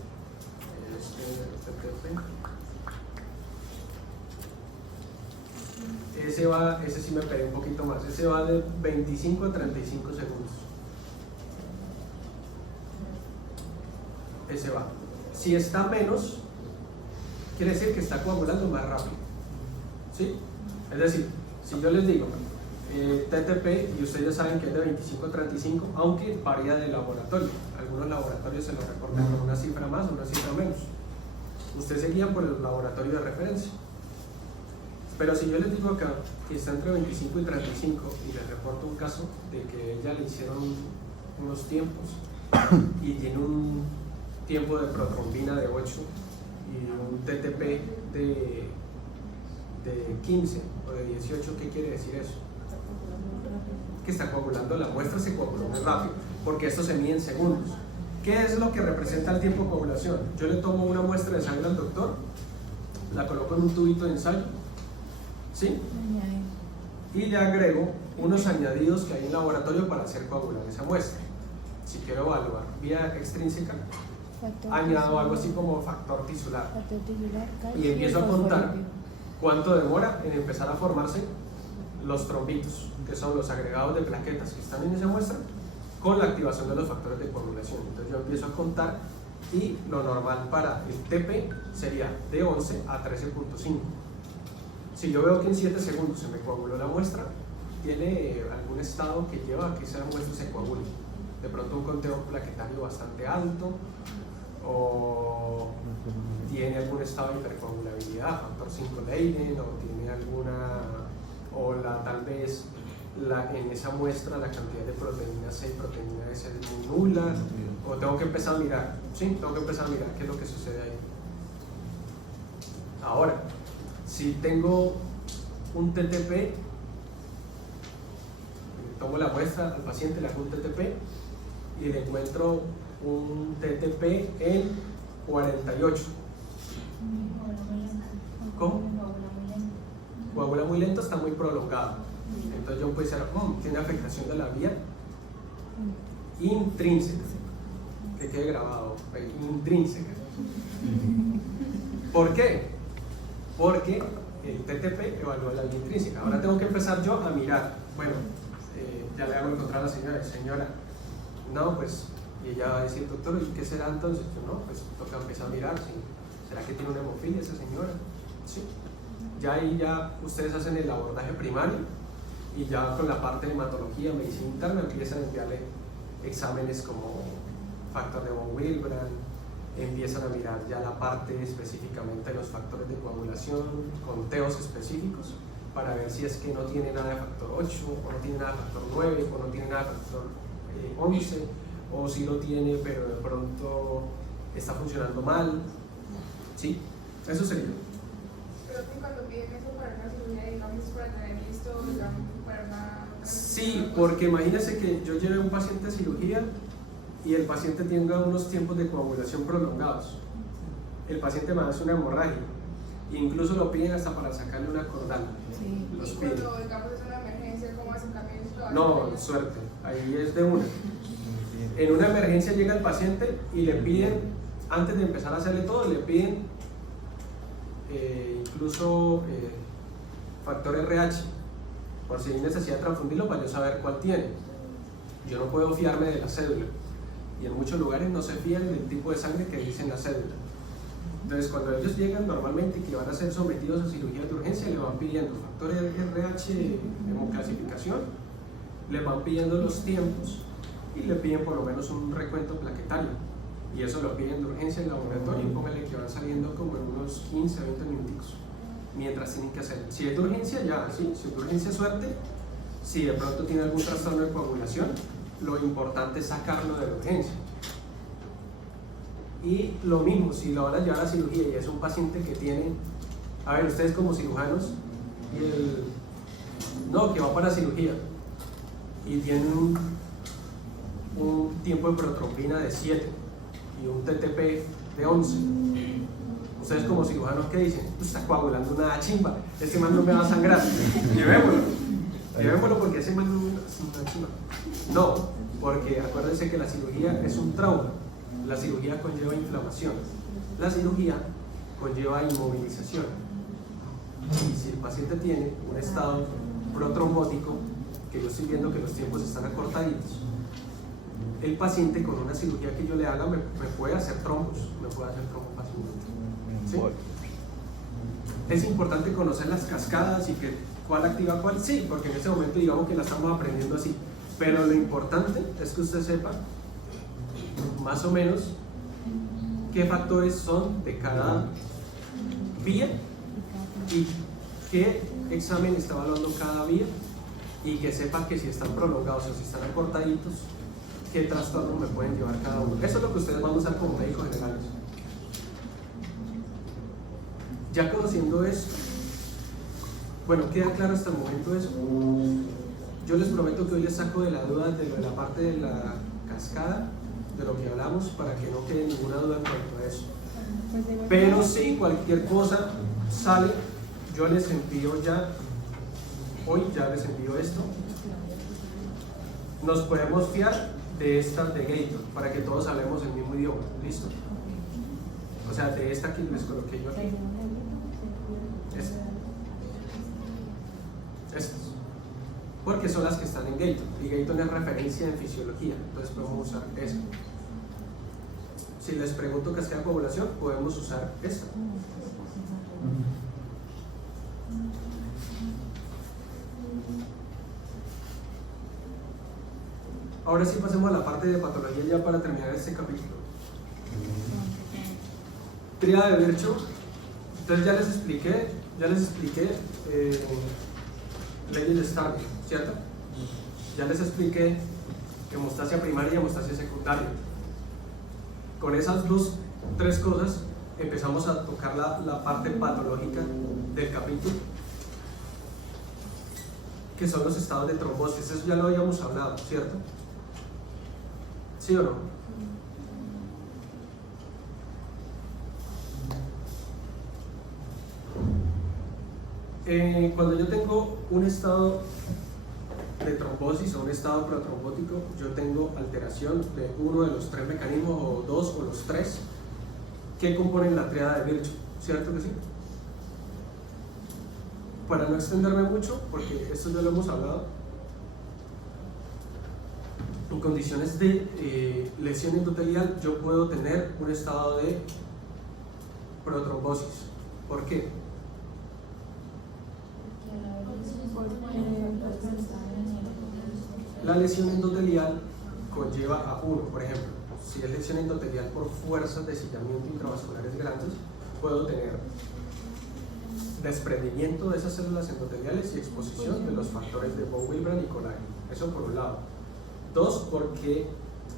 ese sí me pegué un poquito más, ese va de 25 a 35 segundos. Ese va. Si está menos, quiere decir que está coagulando más rápido. ¿Sí? Es decir, si yo les digo TTP y ustedes ya saben que es de 25 a 35, aunque varía de laboratorio. Algunos laboratorios se lo reportan con una cifra más o una cifra menos. Ustedes se guían por el laboratorio de referencia. Pero si yo les digo acá que está entre 25 y 35 y les reporto un caso de que ella le hicieron unos tiempos y tiene un tiempo de protrombina de 8 y un TTP de 15 o de 18, ¿qué quiere decir eso? Que está coagulando, la muestra se coaguló muy rápido, porque esto se mide en segundos. ¿Qué es lo que representa el tiempo de coagulación? Yo le tomo una muestra de sangre al doctor, la coloco en un tubito de ensayo, ¿sí? Y le agrego unos añadidos que hay en el laboratorio para hacer coagular esa muestra. Si quiero evaluar vía extrínseca, añado algo así como factor tisular y empiezo a contar cuánto demora en empezar a formarse los trombitos, que son los agregados de plaquetas que están en esa muestra, con la activación de los factores de coagulación. Entonces yo empiezo a contar y lo normal para el TP sería de 11 a 13.5. Si yo veo que en 7 segundos se me coaguló la muestra, tiene algún estado que lleva a que esa muestra se coagule. De pronto un conteo plaquetario bastante alto, o tiene algún estado de hipercoagulabilidad, factor 5 Leiden, o tiene tal vez en esa muestra la cantidad de proteína C y proteína S es muy nula, o tengo que empezar a mirar, tengo que empezar a mirar qué es lo que sucede ahí. Ahora, si tengo un TTP, tomo la muestra al paciente, le hago un TTP y le encuentro un TTP en 48. ¿Cómo? Coagula muy lento, está muy prolongado. Entonces yo puedo decir, tiene afectación de la vía intrínseca. Que quede grabado, intrínseca. ¿Por qué? Porque el TTP evalúa la vía intrínseca. Ahora tengo que empezar yo a mirar. Bueno, ya le hago encontrar a la señora, no, pues, y ella va a decir, doctor, ¿y qué será entonces? Yo, no, pues toca empezar a mirar, ¿sí? ¿Será que tiene una hemofilia esa señora? Sí. Ya ahí ya ustedes hacen el abordaje primario y ya con la parte de hematología, medicina interna, empiezan a enviarle exámenes como factor de von Willebrand, empiezan a mirar ya la parte específicamente de los factores de coagulación, conteos específicos, para ver si es que no tiene nada de factor 8, o no tiene nada de factor 9, o no tiene nada de factor 11, o si lo tiene pero de pronto está funcionando mal. ¿Sí? Eso sería. Pero cuando piden eso para una cirugía, digamos, para tener listo, digamos, para una... Sí, porque imagínense que yo lleve un paciente a cirugía y el paciente tenga unos tiempos de coagulación prolongados. El paciente me hace una hemorragia, incluso lo piden hasta para sacarle una cordal. Sí. Los Y piden. cuando, digamos, es una emergencia, ¿cómo hacen cambios? No, suerte, ahí es de una. En una emergencia llega el paciente y le piden, antes de empezar a hacerle todo, le piden incluso factor RH, por si hay necesidad de transfundirlo para yo saber cuál tiene. Yo no puedo fiarme de la cédula, y en muchos lugares no se fían del tipo de sangre que dice en la cédula. Entonces, cuando ellos llegan normalmente que van a ser sometidos a cirugía de urgencia, le van pidiendo factor RH, hemoclasificación, le van pidiendo los tiempos y le piden por lo menos un recuento plaquetario. Y eso lo piden de urgencia en laboratorio y póngale que van saliendo como en unos 15 a 20 minutos. Mientras tienen que hacer. Si es de urgencia, ya, sí. Si es de urgencia, suerte. Si de pronto tiene algún trastorno de coagulación, lo importante es sacarlo de la urgencia. Y lo mismo, si lo van a llevar a cirugía y es un paciente que tiene, a ver, ustedes como cirujanos, que va para cirugía y tiene un tiempo de protrombina de 7 y un TTP de 11. Ustedes como cirujanos, ¿qué dicen? Está coagulando una chimba, ese man no me va a sangrar. Llevémoslo porque ese man no es una chimba. No, porque acuérdense que la cirugía es un trauma. La cirugía conlleva inflamación. La cirugía conlleva inmovilización. Y si el paciente tiene un estado protrombótico, que yo estoy viendo que los tiempos están acortaditos, el paciente con una cirugía que yo le haga me puede hacer trombos, fácilmente. ¿Sí? Es importante conocer las cascadas y que cuál activa cuál, sí, porque en ese momento digamos que la estamos aprendiendo así, pero lo importante es que usted sepa más o menos qué factores son de cada vía y qué examen está evaluando cada vía, y que sepa que si están prolongados o si están acortaditos, qué trastornos me pueden llevar cada uno. Eso es lo que ustedes van a usar como médicos generales. Ya conociendo eso, bueno, queda claro hasta el momento eso. Yo les prometo que hoy les saco de la duda de la parte de la cascada, de lo que hablamos, para que no quede ninguna duda en cuanto a eso. Pero si cualquier cosa sale, yo les envío ya, hoy ya les envío esto. Nos podemos fiar de esta de Gator, para que todos hablemos el mismo idioma, ¿listo? O sea, de esta que les coloqué yo aquí. Estas. Porque son las que están en Gator, y Gator es referencia en fisiología, entonces podemos usar esta. Si les pregunto cascada de coagulación, podemos usar esta. Ahora sí pasemos a la parte de patología ya para terminar este capítulo. Tríada de Virchow. Entonces ya les expliqué leyes de Stark, ¿cierto? Ya les expliqué hemostasia primaria y hemostasia secundaria. Con esas tres cosas empezamos a tocar la parte patológica del capítulo, que son los estados de trombosis. Eso ya lo habíamos hablado, ¿cierto? ¿Sí o no? Cuando yo tengo un estado de trombosis o un estado protrombótico, yo tengo alteración de uno de los tres mecanismos, o dos, o los tres, que componen la tríada de Virchow, ¿cierto que sí? Para no extenderme mucho, porque esto ya lo hemos hablado, en condiciones de lesión endotelial yo puedo tener un estado de protrombosis. ¿Por qué? La lesión endotelial conlleva a uno, por ejemplo, si es lesión endotelial por fuerzas de sellamiento intravasculares grandes, puedo tener desprendimiento de esas células endoteliales y exposición de los factores de von Willebrand y colágeno. Eso por un lado. Dos, porque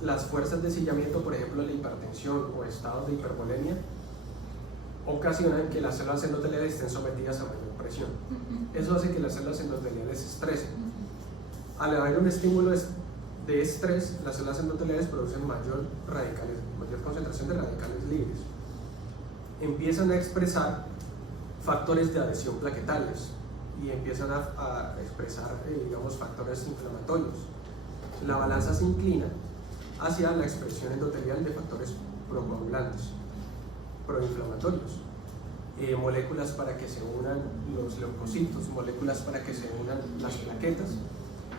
las fuerzas de sellamiento, por ejemplo la hipertensión o estados de hipervolemia, ocasionan que las células endoteliales estén sometidas a mayor presión. Eso hace que las células endoteliales se estresen. Al haber un estímulo de estrés, las células endoteliales producen mayor concentración de radicales libres. Empiezan a expresar factores de adhesión plaquetarios y empiezan a expresar, digamos, factores inflamatorios. La balanza se inclina hacia la expresión endotelial de factores procoagulantes, proinflamatorios. moléculas para que se unan los leucocitos, moléculas para que se unan las plaquetas,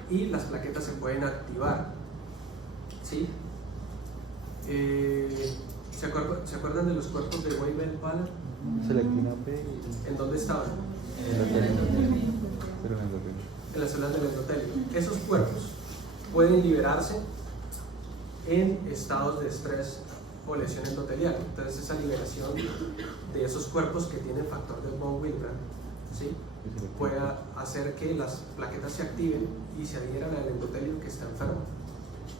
y las plaquetas se pueden activar, ¿sí? ¿Se acuerdan de los cuerpos de Weibel-Palmer? Selectina P ¿En dónde estaban? pero en endotelio. En las células del endotelio. Esos cuerpos pueden liberarse en estados de estrés o lesión endotelial. Entonces esa liberación de esos cuerpos que tienen factor de von Willebrand, ¿sí?, puede hacer que las plaquetas se activen y se adhieran al endotelio que está enfermo.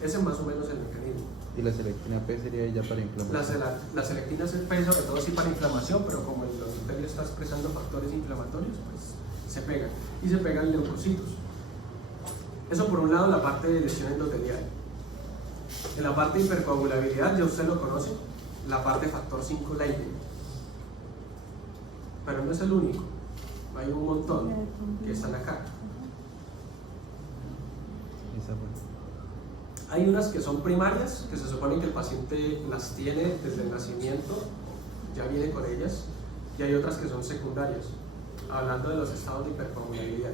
Ese es más o menos el mecanismo. Y la selectina P sería ya para inflamación. La selectina se pega sobre todo sí para inflamación, pero como el endotelio está expresando factores inflamatorios, pues se pegan. Y se pegan leucocitos. Eso por un lado la parte de lesión endotelial. En la parte de hipercoagulabilidad, ya usted lo conoce, la parte de factor 5 Leiden. Pero no es el único. Hay un montón que están acá. Esa fue. Hay unas que son primarias, que se supone que el paciente las tiene desde el nacimiento, ya viene con ellas, y hay otras que son secundarias, hablando de los estados de hipercoagulabilidad.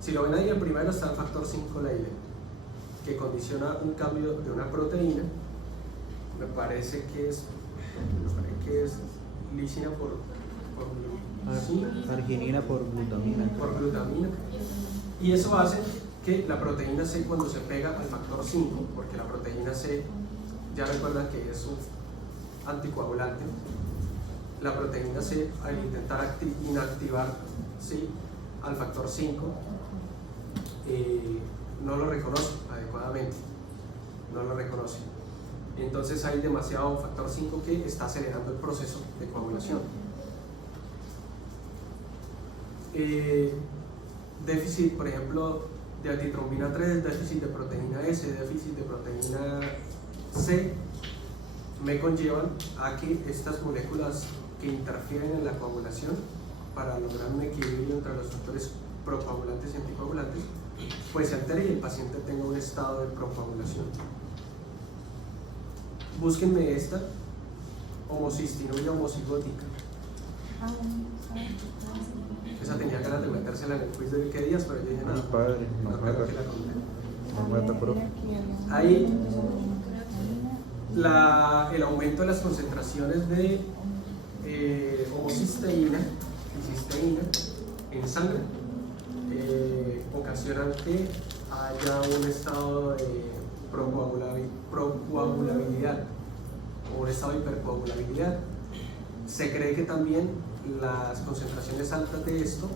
Si lo ven ahí, el primero está el factor 5 Leiden, que condiciona un cambio de una proteína, me parece que es lisina por Arginina por glutamina. Y eso hace que la proteína C, cuando se pega al factor 5, porque la proteína C, ya recuerdan que es un anticoagulante, la proteína C, al intentar inactivar, ¿sí?, al factor 5, no lo reconoce adecuadamente, no lo reconoce. Entonces hay demasiado factor 5 que está acelerando el proceso de coagulación. Déficit, por ejemplo, de antitrombina 3, déficit de proteína S, déficit de proteína C, me conllevan a que estas moléculas que interfieren en la coagulación para lograr un equilibrio entre los factores procoagulantes y anticoagulantes, pues se altere y el paciente tenga un estado de procoagulación. Búsquenme esta, homocistinuria homocigótica. Esa tenía ganas de metérsela en el quiz de qué días, pero yo dije, no, padre, no creo que la conté. Ahí Ahí el aumento de las concentraciones de homocisteína y cisteína en sangre ocasionan que haya un estado de procoagulabilidad o un estado de hipercoagulabilidad. Se cree que también las concentraciones altas de esto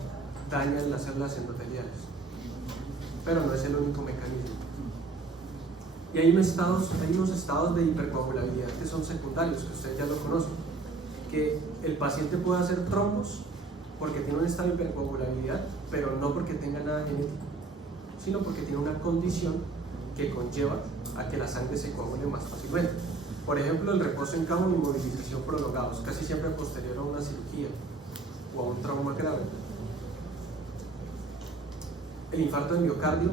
dañan las células endoteliales, pero no es el único mecanismo. Y hay unos estados de hipercoagulabilidad que son secundarios, que ustedes ya lo conocen, que el paciente puede hacer trombos porque tiene un estado de hipercoagulabilidad, pero no porque tenga nada genético, sino porque tiene una condición que conlleva a que la sangre se coagule más fácilmente. Por ejemplo, el reposo en cama y inmovilización prolongados, casi siempre posterior a una cirugía o a un trauma grave. El infarto de miocardio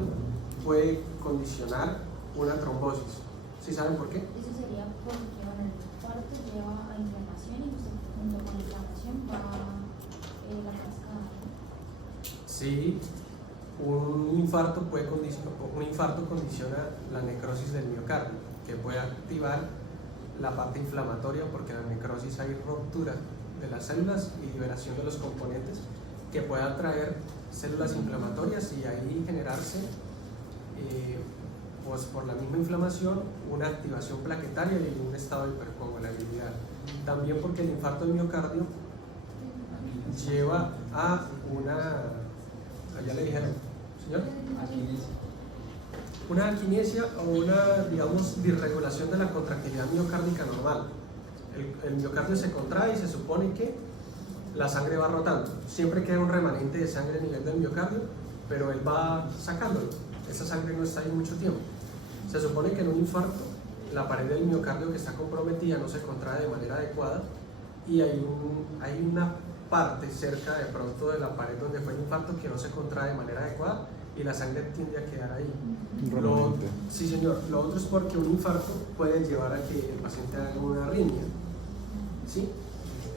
puede condicionar una trombosis. ¿Sí saben por qué? Eso sería porque el infarto lleva a inflamación y junto con la inflamación va la cascada. Sí, un infarto condiciona la necrosis del miocardio, que puede activar la parte inflamatoria, porque en la necrosis hay ruptura de las células y liberación de los componentes que puede atraer células inflamatorias y ahí generarse pues por la misma inflamación una activación plaquetaria y un estado de hipercoagulabilidad. También porque el infarto del miocardio lleva a una, ya le dijeron, señor, una aquinesia o una, digamos, disregulación de la contractilidad miocárdica normal. El miocardio se contrae y se supone que la sangre va rotando. Siempre queda un remanente de sangre a nivel del miocardio, pero él va sacándolo. Esa sangre no está ahí mucho tiempo. Se supone que en un infarto la pared del miocardio que está comprometida no se contrae de manera adecuada y hay una parte cerca de pronto de la pared donde fue el infarto que no se contrae de manera adecuada y la sangre tiende a quedar ahí. Sí, señor. Lo otro es porque un infarto puede llevar a que el paciente haga una arritmia, ¿sí?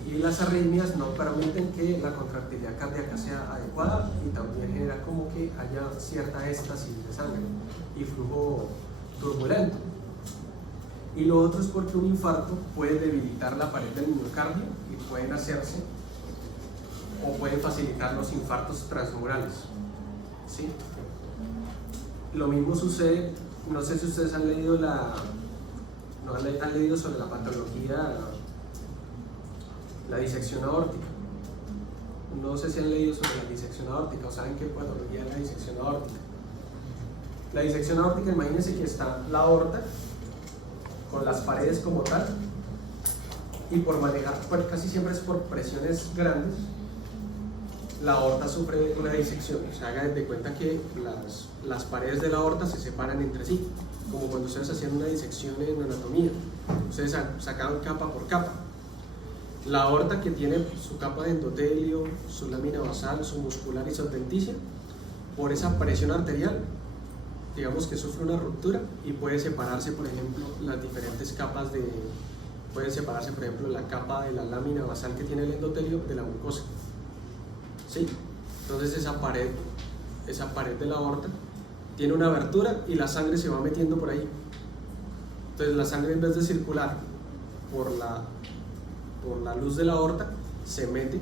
Y las arritmias no permiten que la contractilidad cardíaca sea adecuada y también genera como que haya cierta éstasis de sangre y flujo turbulento. Y lo otro es porque un infarto puede debilitar la pared del miocardio y pueden hacerse o pueden facilitar los infartos transmurales, ¿sí? Lo mismo sucede, no sé si ustedes han leído han leído sobre la patología, la disección aórtica. No sé si han leído sobre la disección aórtica o saben qué patología es la disección aórtica. La disección aórtica, imagínense que está la aorta con las paredes como tal, y por manejar, casi siempre es por presiones grandes, la aorta sufre una disección. O sea, hagan de cuenta que las paredes de la aorta se separan entre sí, como cuando ustedes hacían una disección en anatomía, ustedes sacaban capa por capa. La aorta, que tiene su capa de endotelio, su lámina basal, su muscular y su adventicia, por esa presión arterial, digamos que sufre una ruptura y puede separarse, por ejemplo, las diferentes capas puede separarse, por ejemplo, la capa de la lámina basal que tiene el endotelio de la mucosa, ¿sí? Entonces esa pared de la aorta tiene una abertura y la sangre se va metiendo por ahí. Entonces la sangre, en vez de circular por la luz de la aorta, se mete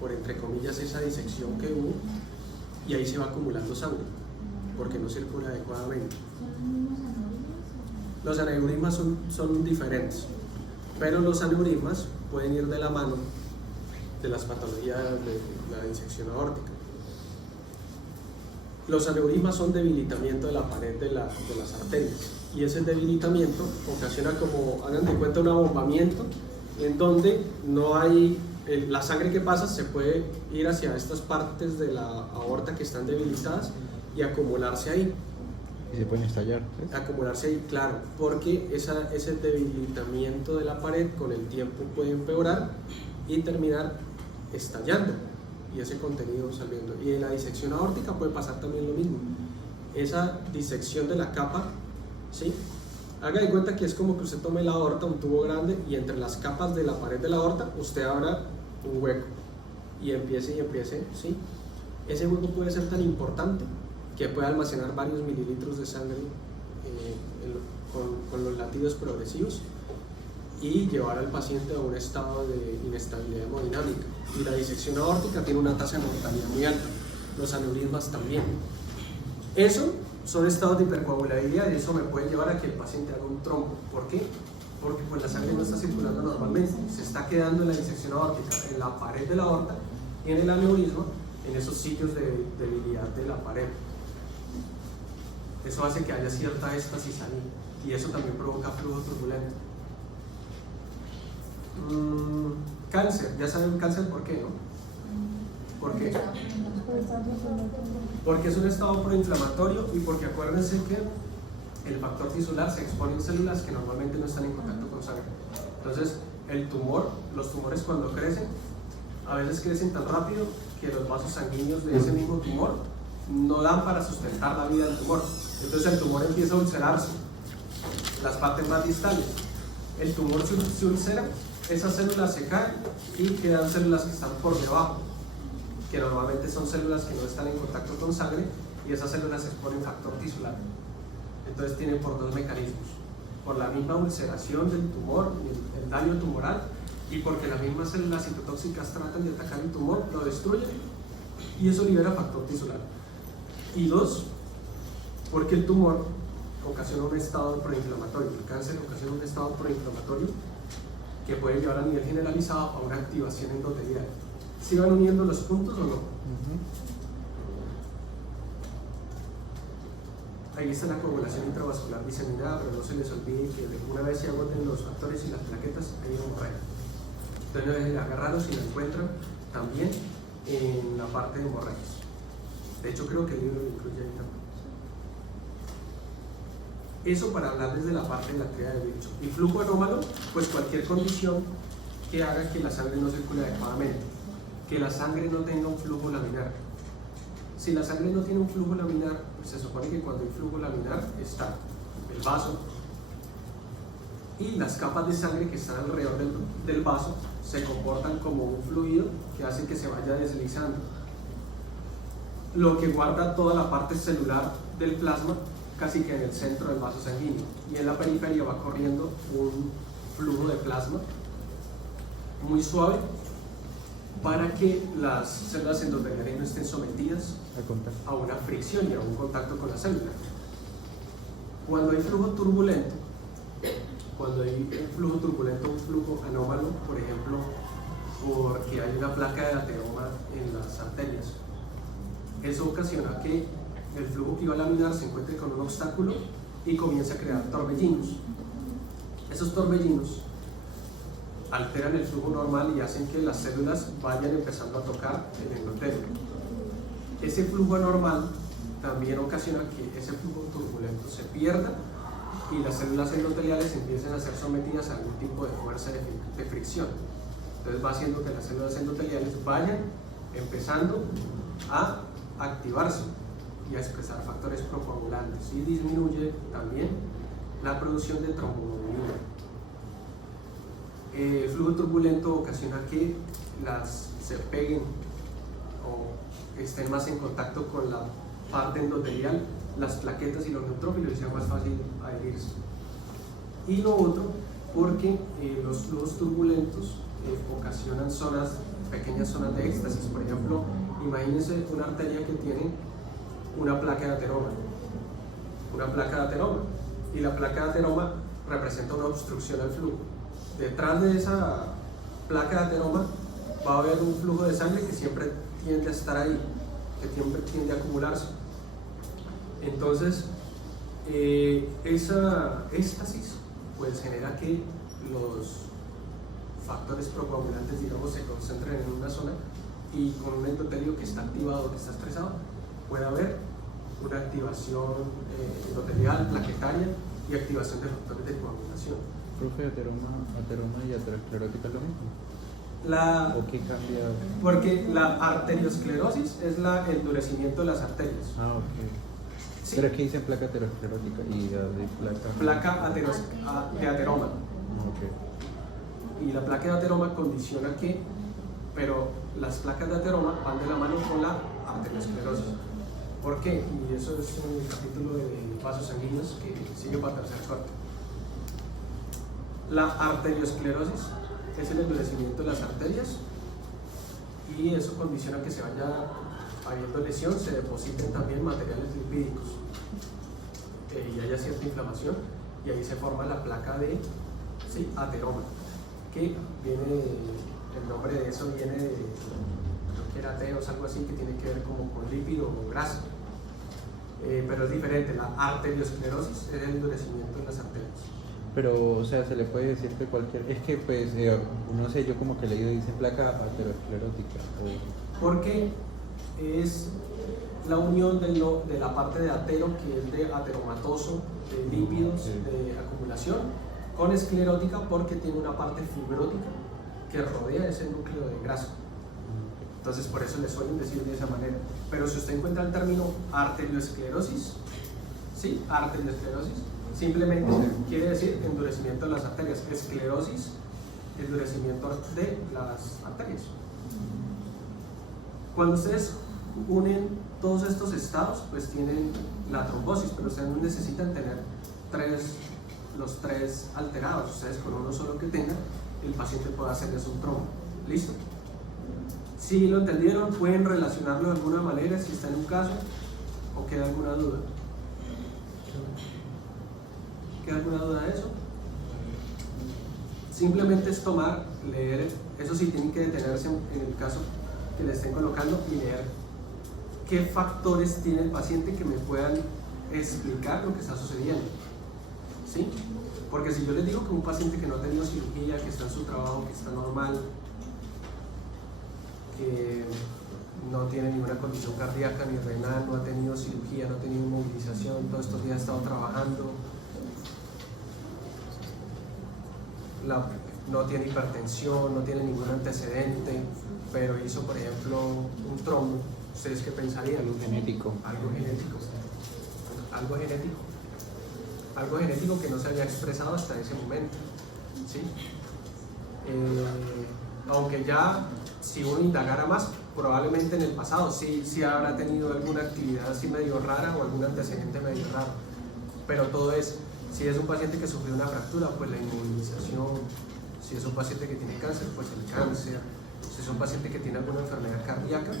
por, entre comillas, esa disección que hubo, y ahí se va acumulando sangre porque no circula adecuadamente. Los aneurismas son diferentes, pero los aneurismas pueden ir de la mano de las patologías de la disección aórtica. Los aneurismas son debilitamiento de la pared de las arterias, y ese debilitamiento ocasiona, como hagan de cuenta, un abombamiento en donde no hay, la sangre que pasa se puede ir hacia estas partes de la aorta que están debilitadas y acumularse ahí. Y se pueden estallar, ¿sí? Acumularse ahí, claro, porque ese debilitamiento de la pared con el tiempo puede empeorar y terminar estallando y ese contenido saliendo. Y en la disección aórtica puede pasar también lo mismo. Esa disección de la capa, ¿sí? Haga de cuenta que es como que usted tome la aorta, un tubo grande, y entre las capas de la pared de la aorta usted abra un hueco y empiece, ¿sí? Ese hueco puede ser tan importante que puede almacenar varios mililitros de sangre con los latidos progresivos y llevar al paciente a un estado de inestabilidad hemodinámica. Y la disección aórtica tiene una tasa de mortalidad muy alta, los aneurismas también. Eso son estados de hipercoagulabilidad, y eso me puede llevar a que el paciente haga un trombo. ¿Por qué? Porque pues la sangre no está circulando normalmente, se está quedando en la disección aórtica, en la pared de la aorta y en el aneurisma, en esos sitios de debilidad de la pared. Eso hace que haya cierta éstasis ahí, y eso también provoca flujo turbulento. Cáncer, ya saben cáncer por qué, ¿no? ¿Por qué? Porque es un estado proinflamatorio, y porque acuérdense que el factor tisular se expone en células que normalmente no están en contacto con sangre. Entonces los tumores cuando crecen, a veces crecen tan rápido que los vasos sanguíneos de ese mismo tumor no dan para sustentar la vida del tumor. Entonces el tumor empieza a ulcerarse, las partes más distales. El tumor se ulcera, esas células se caen y quedan células que están por debajo, que normalmente son células que no están en contacto con sangre, y esas células exponen factor tisular. Entonces tienen por dos mecanismos: por la misma ulceración del tumor, el daño tumoral, y porque las mismas células citotóxicas tratan de atacar el tumor, lo destruyen y eso libera factor tisular. Y dos, porque el tumor ocasiona un estado proinflamatorio, el cáncer ocasiona un estado proinflamatorio que puede llevar a nivel generalizado a una activación endotelial. ¿Sí van uniendo los puntos o no? Ahí está la coagulación intravascular diseminada, pero no se les olvide que una vez se agoten los factores y las plaquetas, hay hemorragia. Entonces deben agarrarlos si lo encuentran también en la parte de hemorragias. De hecho, creo que el libro lo incluye ahí también. Eso para hablarles de la parte de la actividad de bicho. Y flujo anómalo, pues cualquier condición que haga que la sangre no circule adecuadamente, que la sangre no tenga un flujo laminar. Si la sangre no tiene un flujo laminar, pues se supone que cuando hay flujo laminar está el vaso y las capas de sangre que están alrededor del vaso se comportan como un fluido que hace que se vaya deslizando, lo que guarda toda la parte celular del plasma casi que en el centro del vaso sanguíneo, y en la periferia va corriendo un flujo de plasma muy suave para que las células endoteliales no estén sometidas a una fricción y a un contacto con la célula. Cuando hay flujo turbulento, un flujo anómalo, por ejemplo, porque hay una placa de ateroma en las arterias, eso ocasiona que el flujo laminar se encuentre con un obstáculo y comienza a crear torbellinos. Esos torbellinos alteran el flujo normal y hacen que las células vayan empezando a tocar el endotelio. Ese flujo anormal también ocasiona que ese flujo turbulento se pierda y las células endoteliales empiecen a ser sometidas a algún tipo de fuerza de fricción. Entonces va haciendo que las células endoteliales vayan empezando a activarse y a expresar factores procoagulantes, y disminuye también la producción de tromboglobulina. El flujo turbulento ocasiona que se peguen o estén más en contacto con la parte endotelial, las plaquetas y los neutrófilos, y sea más fácil adherirse. Y lo otro, porque los flujos turbulentos ocasionan pequeñas zonas de éxtasis. Por ejemplo, imagínense una arteria que tiene una placa de ateroma, y la placa de ateroma representa una obstrucción al flujo. Detrás de esa placa de ateroma va a haber un flujo de sangre que siempre tiende a estar ahí, que siempre tiende a acumularse. Entonces, esa éxtasis pues genera que los factores procoagulantes, digamos, se concentren en una zona, y con un endotelio que está activado, que está estresado, puede haber una activación endotelial, plaquetaria y activación de factores de coagulación. Profe, ateroma y aterosclerótica es lo mismo. ¿O qué cambia? Porque la arteriosclerosis es el endurecimiento de las arterias. Ah, ok. ¿Sí? Pero es que dicen placa aterosclerótica y de placa De ateroma. Ok. Y la placa de ateroma condiciona pero las placas de ateroma van de la mano con la arteriosclerosis. ¿Por qué? Y eso es un capítulo de vasos sanguíneos que sigue para tercer corte. La arteriosclerosis es el endurecimiento de las arterias, y eso condiciona que se vaya habiendo lesión, se depositen también materiales lipídicos y haya cierta inflamación, y ahí se forma la placa de ateroma, que viene, el nombre de eso viene de, creo que era ateros, algo así, que tiene que ver como con lípido o grasa, pero es diferente. La arteriosclerosis es el endurecimiento de las arterias. Pero, o sea, se le puede decir que cualquier... Es que, pues, no sé, yo como que he leído, dicen placa aterosclerótica. Porque es la unión de la parte de atero, que es de ateromatoso, de lípidos, de acumulación, con esclerótica, porque tiene una parte fibrótica que rodea ese núcleo de grasa. Entonces, por eso le suelen decir de esa manera. Pero si usted encuentra el término arteriosclerosis, ¿sí? Arteriosclerosis, simplemente quiere decir endurecimiento de las arterias. Esclerosis, endurecimiento de las arterias. Cuando ustedes unen todos estos estados, pues tienen la trombosis, pero ustedes no necesitan tener los tres alterados. Ustedes con uno solo que tengan, el paciente puede hacerles un trombo. ¿Listo? Si lo entendieron, pueden relacionarlo de alguna manera si está en un caso, o queda alguna duda. ¿Queda alguna duda de eso? Simplemente es tomar, leer, eso sí, tienen que detenerse en el caso que le estén colocando y leer qué factores tiene el paciente que me puedan explicar lo que está sucediendo. ¿Sí? Porque si yo les digo que un paciente que no ha tenido cirugía, que está en su trabajo, que está normal, que no tiene ninguna condición cardíaca ni renal, no ha tenido cirugía, no ha tenido inmovilización, todos estos días ha estado trabajando, no tiene hipertensión, no tiene ningún antecedente, pero hizo, por ejemplo, un trombo, ¿ustedes qué pensarían? Algo genético. Algo genético que no se había expresado hasta ese momento, ¿sí? Aunque ya, si uno indagara más, probablemente en el pasado sí habrá tenido alguna actividad así medio rara o algún antecedente medio raro. Pero todo es, si es un paciente que sufrió una fractura, pues la inmovilización. Si es un paciente que tiene cáncer, pues el cáncer. Si es un paciente que tiene alguna enfermedad cardíaca,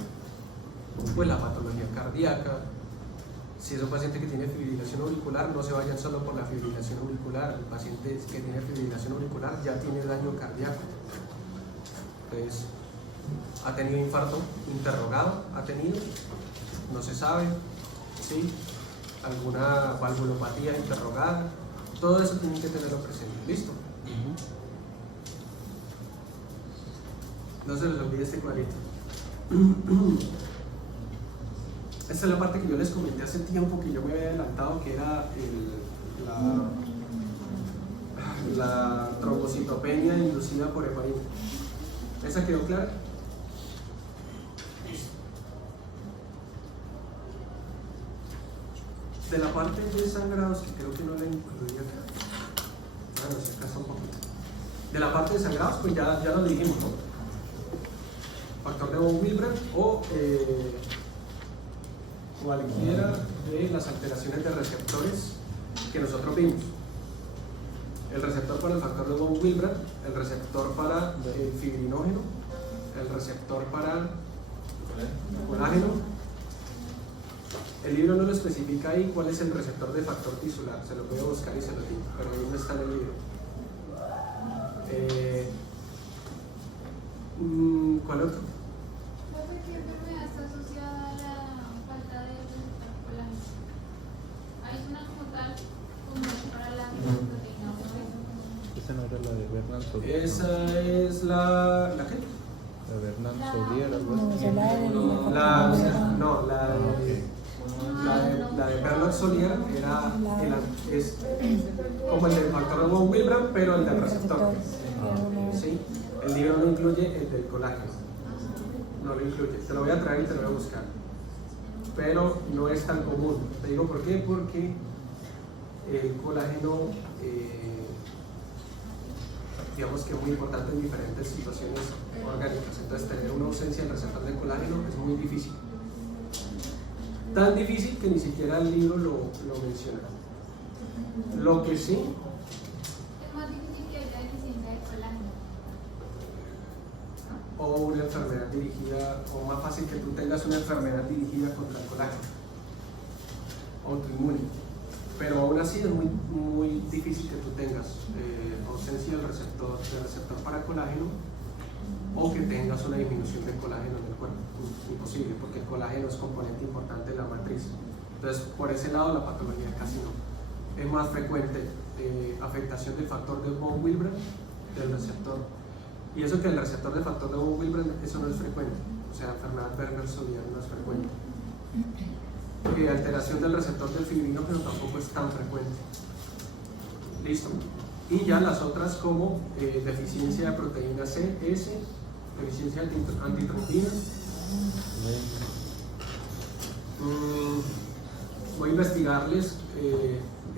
pues la patología cardíaca. Si es un paciente que tiene fibrilación auricular, no se vayan solo por la fibrilación auricular. El paciente que tiene fibrilación auricular ya tiene daño cardíaco. Entonces, ¿ha tenido infarto interrogado? ¿Ha tenido? No se sabe. ¿Sí? ¿Alguna valvulopatía interrogada? Todo eso tienen que tenerlo presente. ¿Listo? No se les olvide este cuadrito. Esta es la parte que yo les comenté hace tiempo, que yo me había adelantado, que era la trombocitopenia inducida por heparina. ¿Esa quedó clara? De la parte de sangrados, que creo que no la incluí acá. Bueno, si acá está un poquito. De la parte de sangrados, pues ya lo dijimos, ¿no? Factor de von Willebrand o cualquiera de las alteraciones de receptores que nosotros vimos. El receptor para el factor de von Willebrand, el receptor para el fibrinógeno, el receptor para el colágeno. El libro no lo especifica ahí cuál es el receptor de factor tisular, se lo voy a buscar y se lo digo, pero ahí no está en el libro. ¿Cuál otro? ¿Qué enfermedad está asociada a la falta de receptor colágeno? ¿Hay una como tal, como para la proteína? Esa no era la de Bernard Solier. Esa es ¿la qué? La de Bernard Solier, algo No, así. esa es la de La de Bernard Solier es como el del factor de von Willebrand, pero el del receptor. ¿Sí? El libro no incluye el del colágeno. No lo incluye. Te lo voy a traer y te lo voy a buscar. Pero no es tan común. Te digo por qué. Porque el colágeno, digamos que es muy importante en diferentes situaciones orgánicas. Entonces, tener una ausencia del receptor de colágeno es muy difícil. Tan difícil que ni siquiera el libro lo menciona. Lo que sí. Es más difícil que haya deficiencia de colágeno. O una enfermedad dirigida, o más fácil que tú tengas una enfermedad dirigida contra el colágeno, autoinmune. Pero aún así es muy difícil que tú tengas ausencia del receptor para colágeno, o que tengas una disminución de colágeno en el cuerpo. Imposible, porque el colágeno es componente importante de la matriz. Entonces, por ese lado la patología casi no. Es más frecuente afectación del factor de von Willebrand del receptor. Y eso que el receptor del factor de von Willebrand, eso no es frecuente. O sea, enfermedad Bernard Solier no es frecuente. Y alteración del receptor del fibrinógeno tampoco es tan frecuente. Listo. Y ya las otras como deficiencia de proteína C, S, deficiencia antitrombina. Voy a investigarles,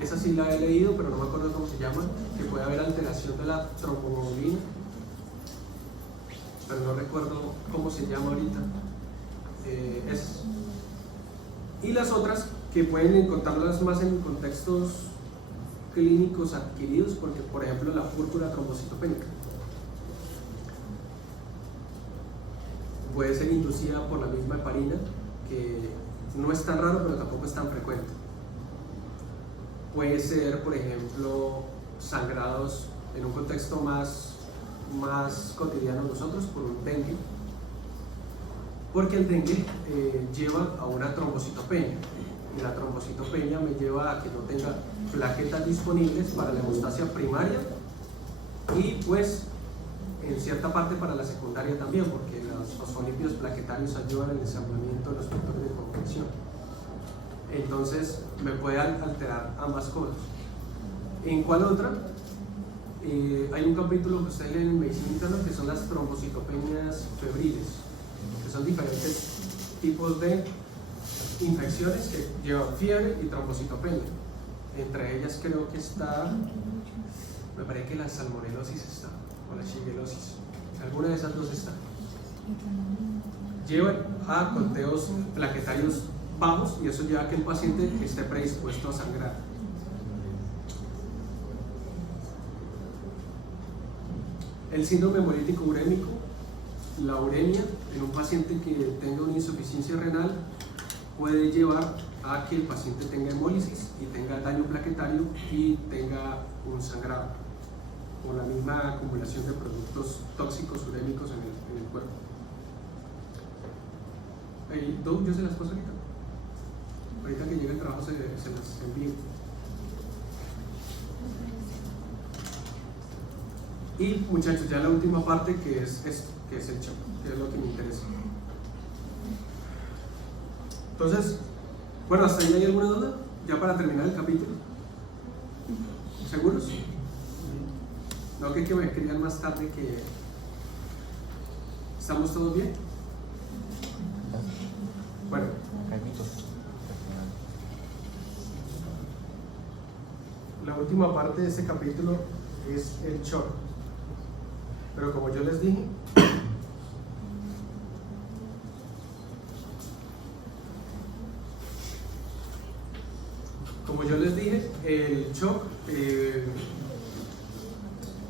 esa sí la he leído, pero no me acuerdo cómo se llama, que puede haber alteración de la tromboglobina, pero no recuerdo cómo se llama ahorita. Y las otras que pueden encontrarlas más en contextos clínicos adquiridos, porque por ejemplo la púrpura trombocitopénica puede ser inducida por la misma heparina, que no es tan raro pero tampoco es tan frecuente. Puede ser, por ejemplo, sangrados en un contexto más cotidiano nosotros por un dengue, porque el dengue lleva a una trombocitopenia, y la trombocitopenia me lleva a que no tenga plaquetas disponibles para la hemostasia primaria y pues en cierta parte para la secundaria también, porque los fosfolípidos plaquetarios ayudan en el ensamblamiento de los factores de conversión. Entonces me puede alterar ambas cosas. ¿En cuál otra? Hay un capítulo que ustedes leen en medicina interna que son las trombocitopenias febriles, que son diferentes tipos de infecciones que llevan fiebre y trombocitopenia. Entre ellas creo que está, me parece que la salmonelosis está, o la shigellosis, Alguna de esas dos está. Lleva a conteos plaquetarios bajos y eso lleva a que el paciente esté predispuesto a sangrar. El síndrome hemolítico urémico, la uremia en un paciente que tenga una insuficiencia renal puede llevar a que el paciente tenga hemólisis y tenga daño plaquetario y tenga un sangrado con la misma acumulación de productos tóxicos urémicos en el cuerpo. Yo se las paso ahorita. Ahorita que llegue el trabajo se las envío. Y muchachos, ya la última parte que es el shock, que es lo que me interesa. Entonces, bueno, ¿hasta ahí hay alguna duda? Ya para terminar el capítulo. ¿Seguros? No que me escriban más tarde que... ¿Estamos todos bien? Bueno. La última parte de este capítulo es el shock. Pero como yo les dije, el shock,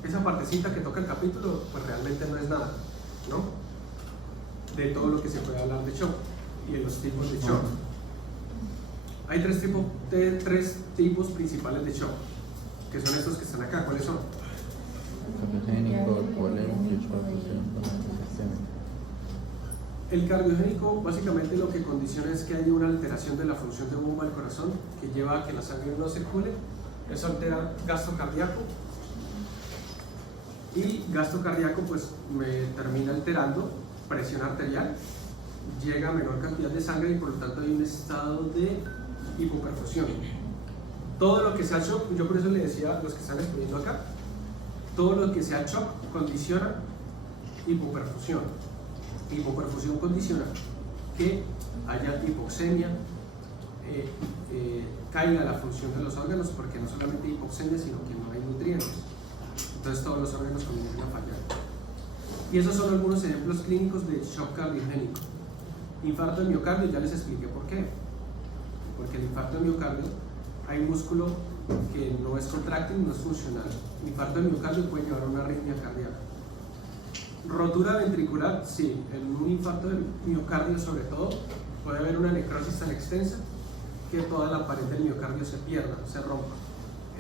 esa partecita que toca el capítulo, pues realmente no es nada, ¿no? De todo lo que se puede hablar de shock y de los tipos de shock. Hay tres tipos principales de shock, que son estos que están acá. ¿Cuáles son? Cardiogénico, polémico y shock sistémico. El cardiogénico básicamente lo que condiciona es que haya una alteración de la función de bomba del corazón que lleva a que la sangre no circule. Eso altera gasto cardíaco y gasto cardíaco pues me termina alterando presión arterial, llega a menor cantidad de sangre y por lo tanto hay un estado de hipoperfusión. Todo lo que sea shock, yo por eso le decía a los que están escribiendo acá, todo lo que sea shock condiciona hipoperfusión. Hipoperfusión condiciona que haya hipoxemia, caiga la función de los órganos, porque no solamente hay hipoxemia, sino que no hay nutrientes. Entonces todos los órganos comienzan a fallar. Y esos son algunos ejemplos clínicos de shock cardiogénico. Infarto de miocardio, ya les expliqué por qué. Porque el infarto de miocardio, hay músculo que no es contráctil, no es funcional. El infarto de miocardio puede llevar a una arritmia cardíaca. Rotura ventricular, sí, en un infarto de miocardio sobre todo puede haber una necrosis tan extensa que toda la pared del miocardio se pierda, se rompa.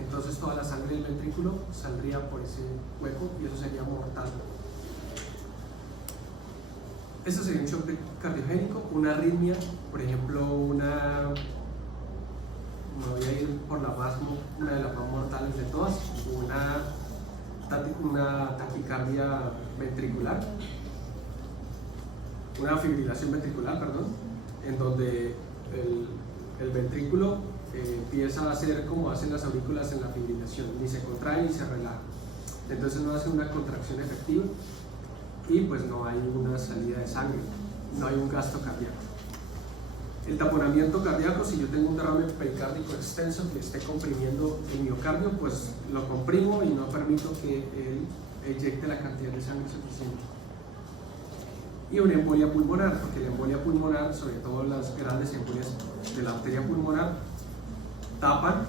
Entonces toda la sangre del ventrículo saldría por ese hueco y eso sería mortal. Eso sería un shock cardiogénico. Una arritmia, por ejemplo, me voy a ir por una de las más mortales de todas, una taquicardia ventricular, una fibrilación ventricular, perdón, en donde el ventrículo empieza a hacer como hacen las aurículas en la fibrilación, ni se contrae ni se relaja, entonces no hace una contracción efectiva y pues no hay una salida de sangre, no hay un gasto cardíaco. El taponamiento cardíaco, si yo tengo un derrame pericárdico extenso que esté comprimiendo el miocardio, pues lo comprimo y no permito que él eyecte la cantidad de sangre suficiente. Y una embolia pulmonar, porque la embolia pulmonar, sobre todo las grandes embolias de la arteria pulmonar, tapan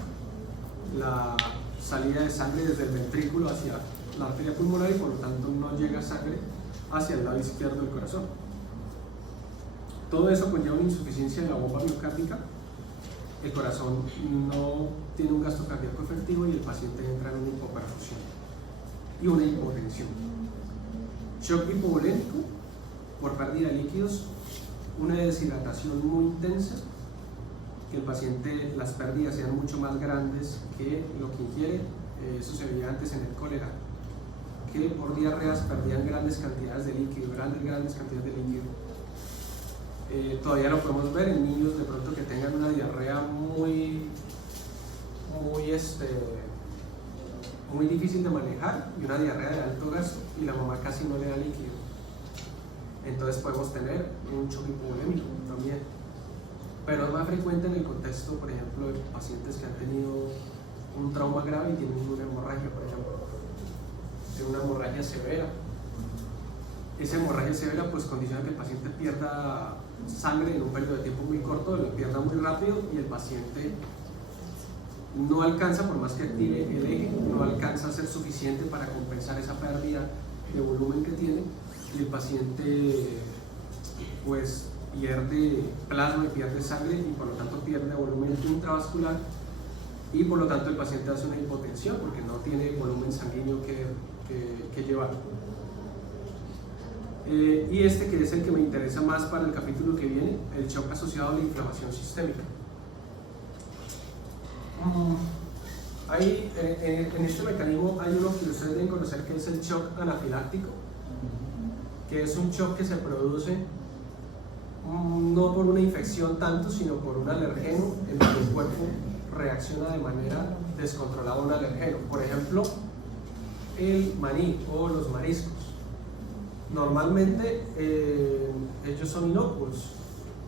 la salida de sangre desde el ventrículo hacia la arteria pulmonar y por lo tanto no llega sangre hacia el lado izquierdo del corazón. Todo eso conlleva una insuficiencia de la bomba miocárdica, el corazón no tiene un gasto cardíaco efectivo y el paciente entra en una hipoperfusión y una hipotensión. Shock hipovolémico por pérdida de líquidos, una deshidratación muy intensa, que el paciente, las pérdidas sean mucho más grandes que lo que ingiere. Eso se veía antes en el cólera, que por diarreas perdían grandes cantidades de líquido, grandes cantidades de líquido. Todavía lo podemos ver en niños de pronto que tengan una diarrea muy difícil de manejar y una diarrea de alto gasto y la mamá casi no le da líquido. Entonces podemos tener un shock hipovolémico también. Pero es más frecuente en el contexto, por ejemplo, de pacientes que han tenido un trauma grave y tienen una hemorragia, por ejemplo, una hemorragia severa. Esa hemorragia severa pues condiciona que el paciente pierda sangre en un periodo de tiempo muy corto, lo pierda muy rápido y el paciente no alcanza, por más que active el eje, no alcanza a ser suficiente para compensar esa pérdida de volumen que tiene y el paciente pues pierde plasma y pierde sangre y por lo tanto pierde volumen intravascular y por lo tanto el paciente hace una hipotensión porque no tiene volumen sanguíneo que llevar. Y este que es el que me interesa más para el capítulo que viene, el shock asociado a la inflamación sistémica. En este mecanismo hay uno que ustedes deben conocer que es el shock anafiláctico, que es un shock que se produce no por una infección tanto, sino por un alergeno en el que el cuerpo reacciona de manera descontrolada a un alergeno. Por ejemplo, el maní o los mariscos. Normalmente ellos son inocuos,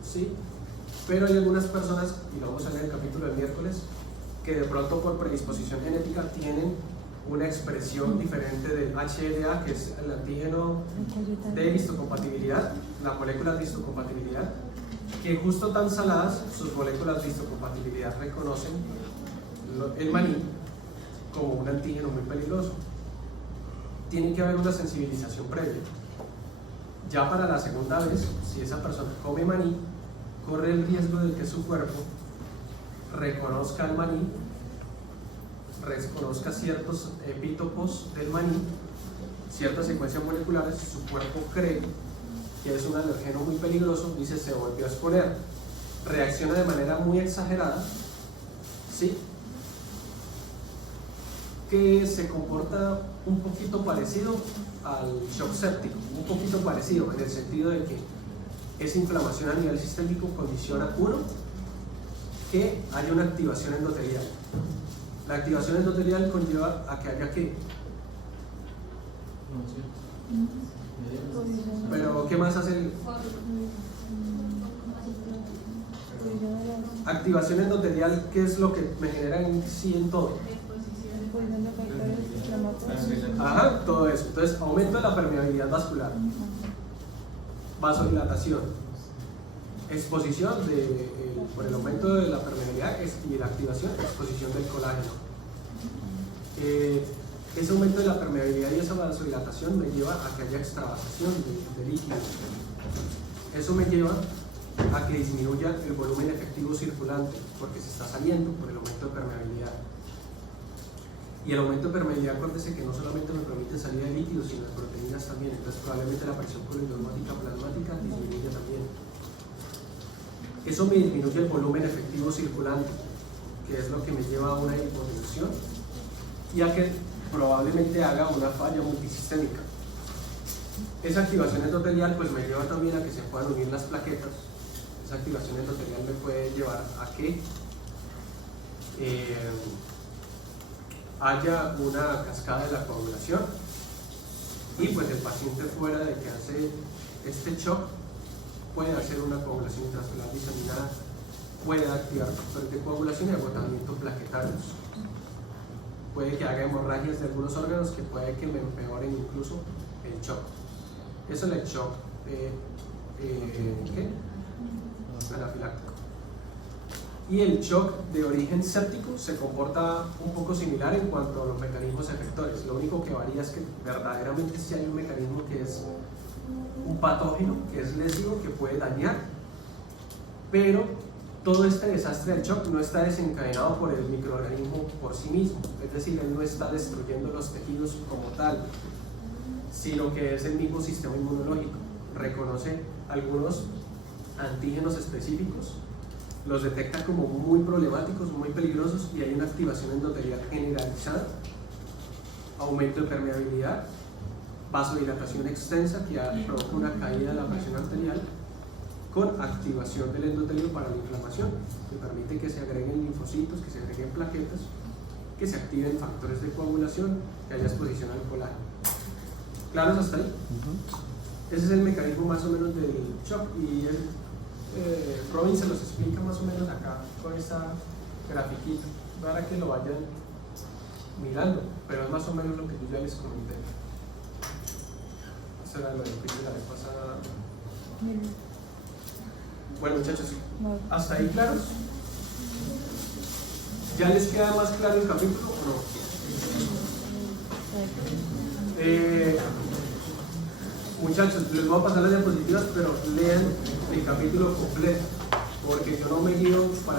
¿sí? Pero hay algunas personas, y lo vamos a ver en el capítulo del miércoles, que de pronto por predisposición genética tienen una expresión diferente del HLA, que es el antígeno de histocompatibilidad, la molécula de histocompatibilidad, que justo tan saladas, sus moléculas de histocompatibilidad reconocen el maní como un antígeno muy peligroso. Tiene que haber una sensibilización previa. Ya para la segunda vez, si esa persona come maní, corre el riesgo de que su cuerpo reconozca el maní, reconozca ciertos epítopos del maní, ciertas secuencias moleculares, su cuerpo cree que es un alergeno muy peligroso y se volvió a exponer. Reacciona de manera muy exagerada, ¿sí? Que se comporta un poquito parecido al shock séptico, un poquito parecido en el sentido de que esa inflamación a nivel sistémico condiciona, uno, que haya una activación endotelial. La activación endotelial conlleva a que haya ¿qué? Pero ¿qué más hace el? Activación endotelial, ¿qué es lo que me genera en sí en todo? Ajá, todo eso. Entonces, aumento de la permeabilidad vascular, vasodilatación, exposición por el aumento de la permeabilidad y la activación, exposición del colágeno. Ese aumento de la permeabilidad y esa vasodilatación me lleva a que haya extravasación de líquidos. Eso me lleva a que disminuya el volumen efectivo circulante porque se está saliendo por el aumento de permeabilidad. Y el aumento de permeabilidad, acuérdense que no solamente me permite salida de líquidos, sino de proteínas también. Entonces probablemente la presión poliosmótica plasmática disminuye también. Eso me disminuye el volumen efectivo circulante, que es lo que me lleva a una hipotensión y a que probablemente haga una falla multisistémica. Esa activación endotelial pues me lleva también a que se puedan unir las plaquetas. Esa activación endotelial me puede llevar a que haya una cascada de la coagulación y pues el paciente, fuera de que hace este shock, puede hacer una coagulación intrascelular diseminada, puede activar factores de coagulación y agotamiento plaquetarios, puede que haga hemorragias de algunos órganos que puede que me empeoren incluso el shock. Eso es el shock anafiláctico. Y el shock de origen séptico se comporta un poco similar en cuanto a los mecanismos efectores. Lo único que varía es que verdaderamente sí hay un mecanismo que es un patógeno, que es lesivo, que puede dañar, pero todo este desastre del shock no está desencadenado por el microorganismo por sí mismo, es decir, él no está destruyendo los tejidos como tal, sino que es el mismo sistema inmunológico. Reconoce algunos antígenos específicos, los detecta como muy problemáticos, muy peligrosos, y hay una activación endotelial generalizada, aumento de permeabilidad, vasodilatación extensa que provoca una caída de la presión arterial, con activación del endotelio para la inflamación, que permite que se agreguen linfocitos, que se agreguen plaquetas, que se activen factores de coagulación, que haya exposición al colágeno. ¿Claros hasta ahí? Ese es el mecanismo más o menos del shock, y Robin se los explica más o menos acá con esta grafiquita para que lo vayan mirando, pero es más o menos lo que yo ya les comenté. Eso era lo del quiz de la vez pasada. Bueno, muchachos, ¿hasta ahí claros? ¿Ya les queda más claro el capítulo o no? Muchachos, les voy a pasar las diapositivas, pero lean el capítulo completo, porque yo no me guío para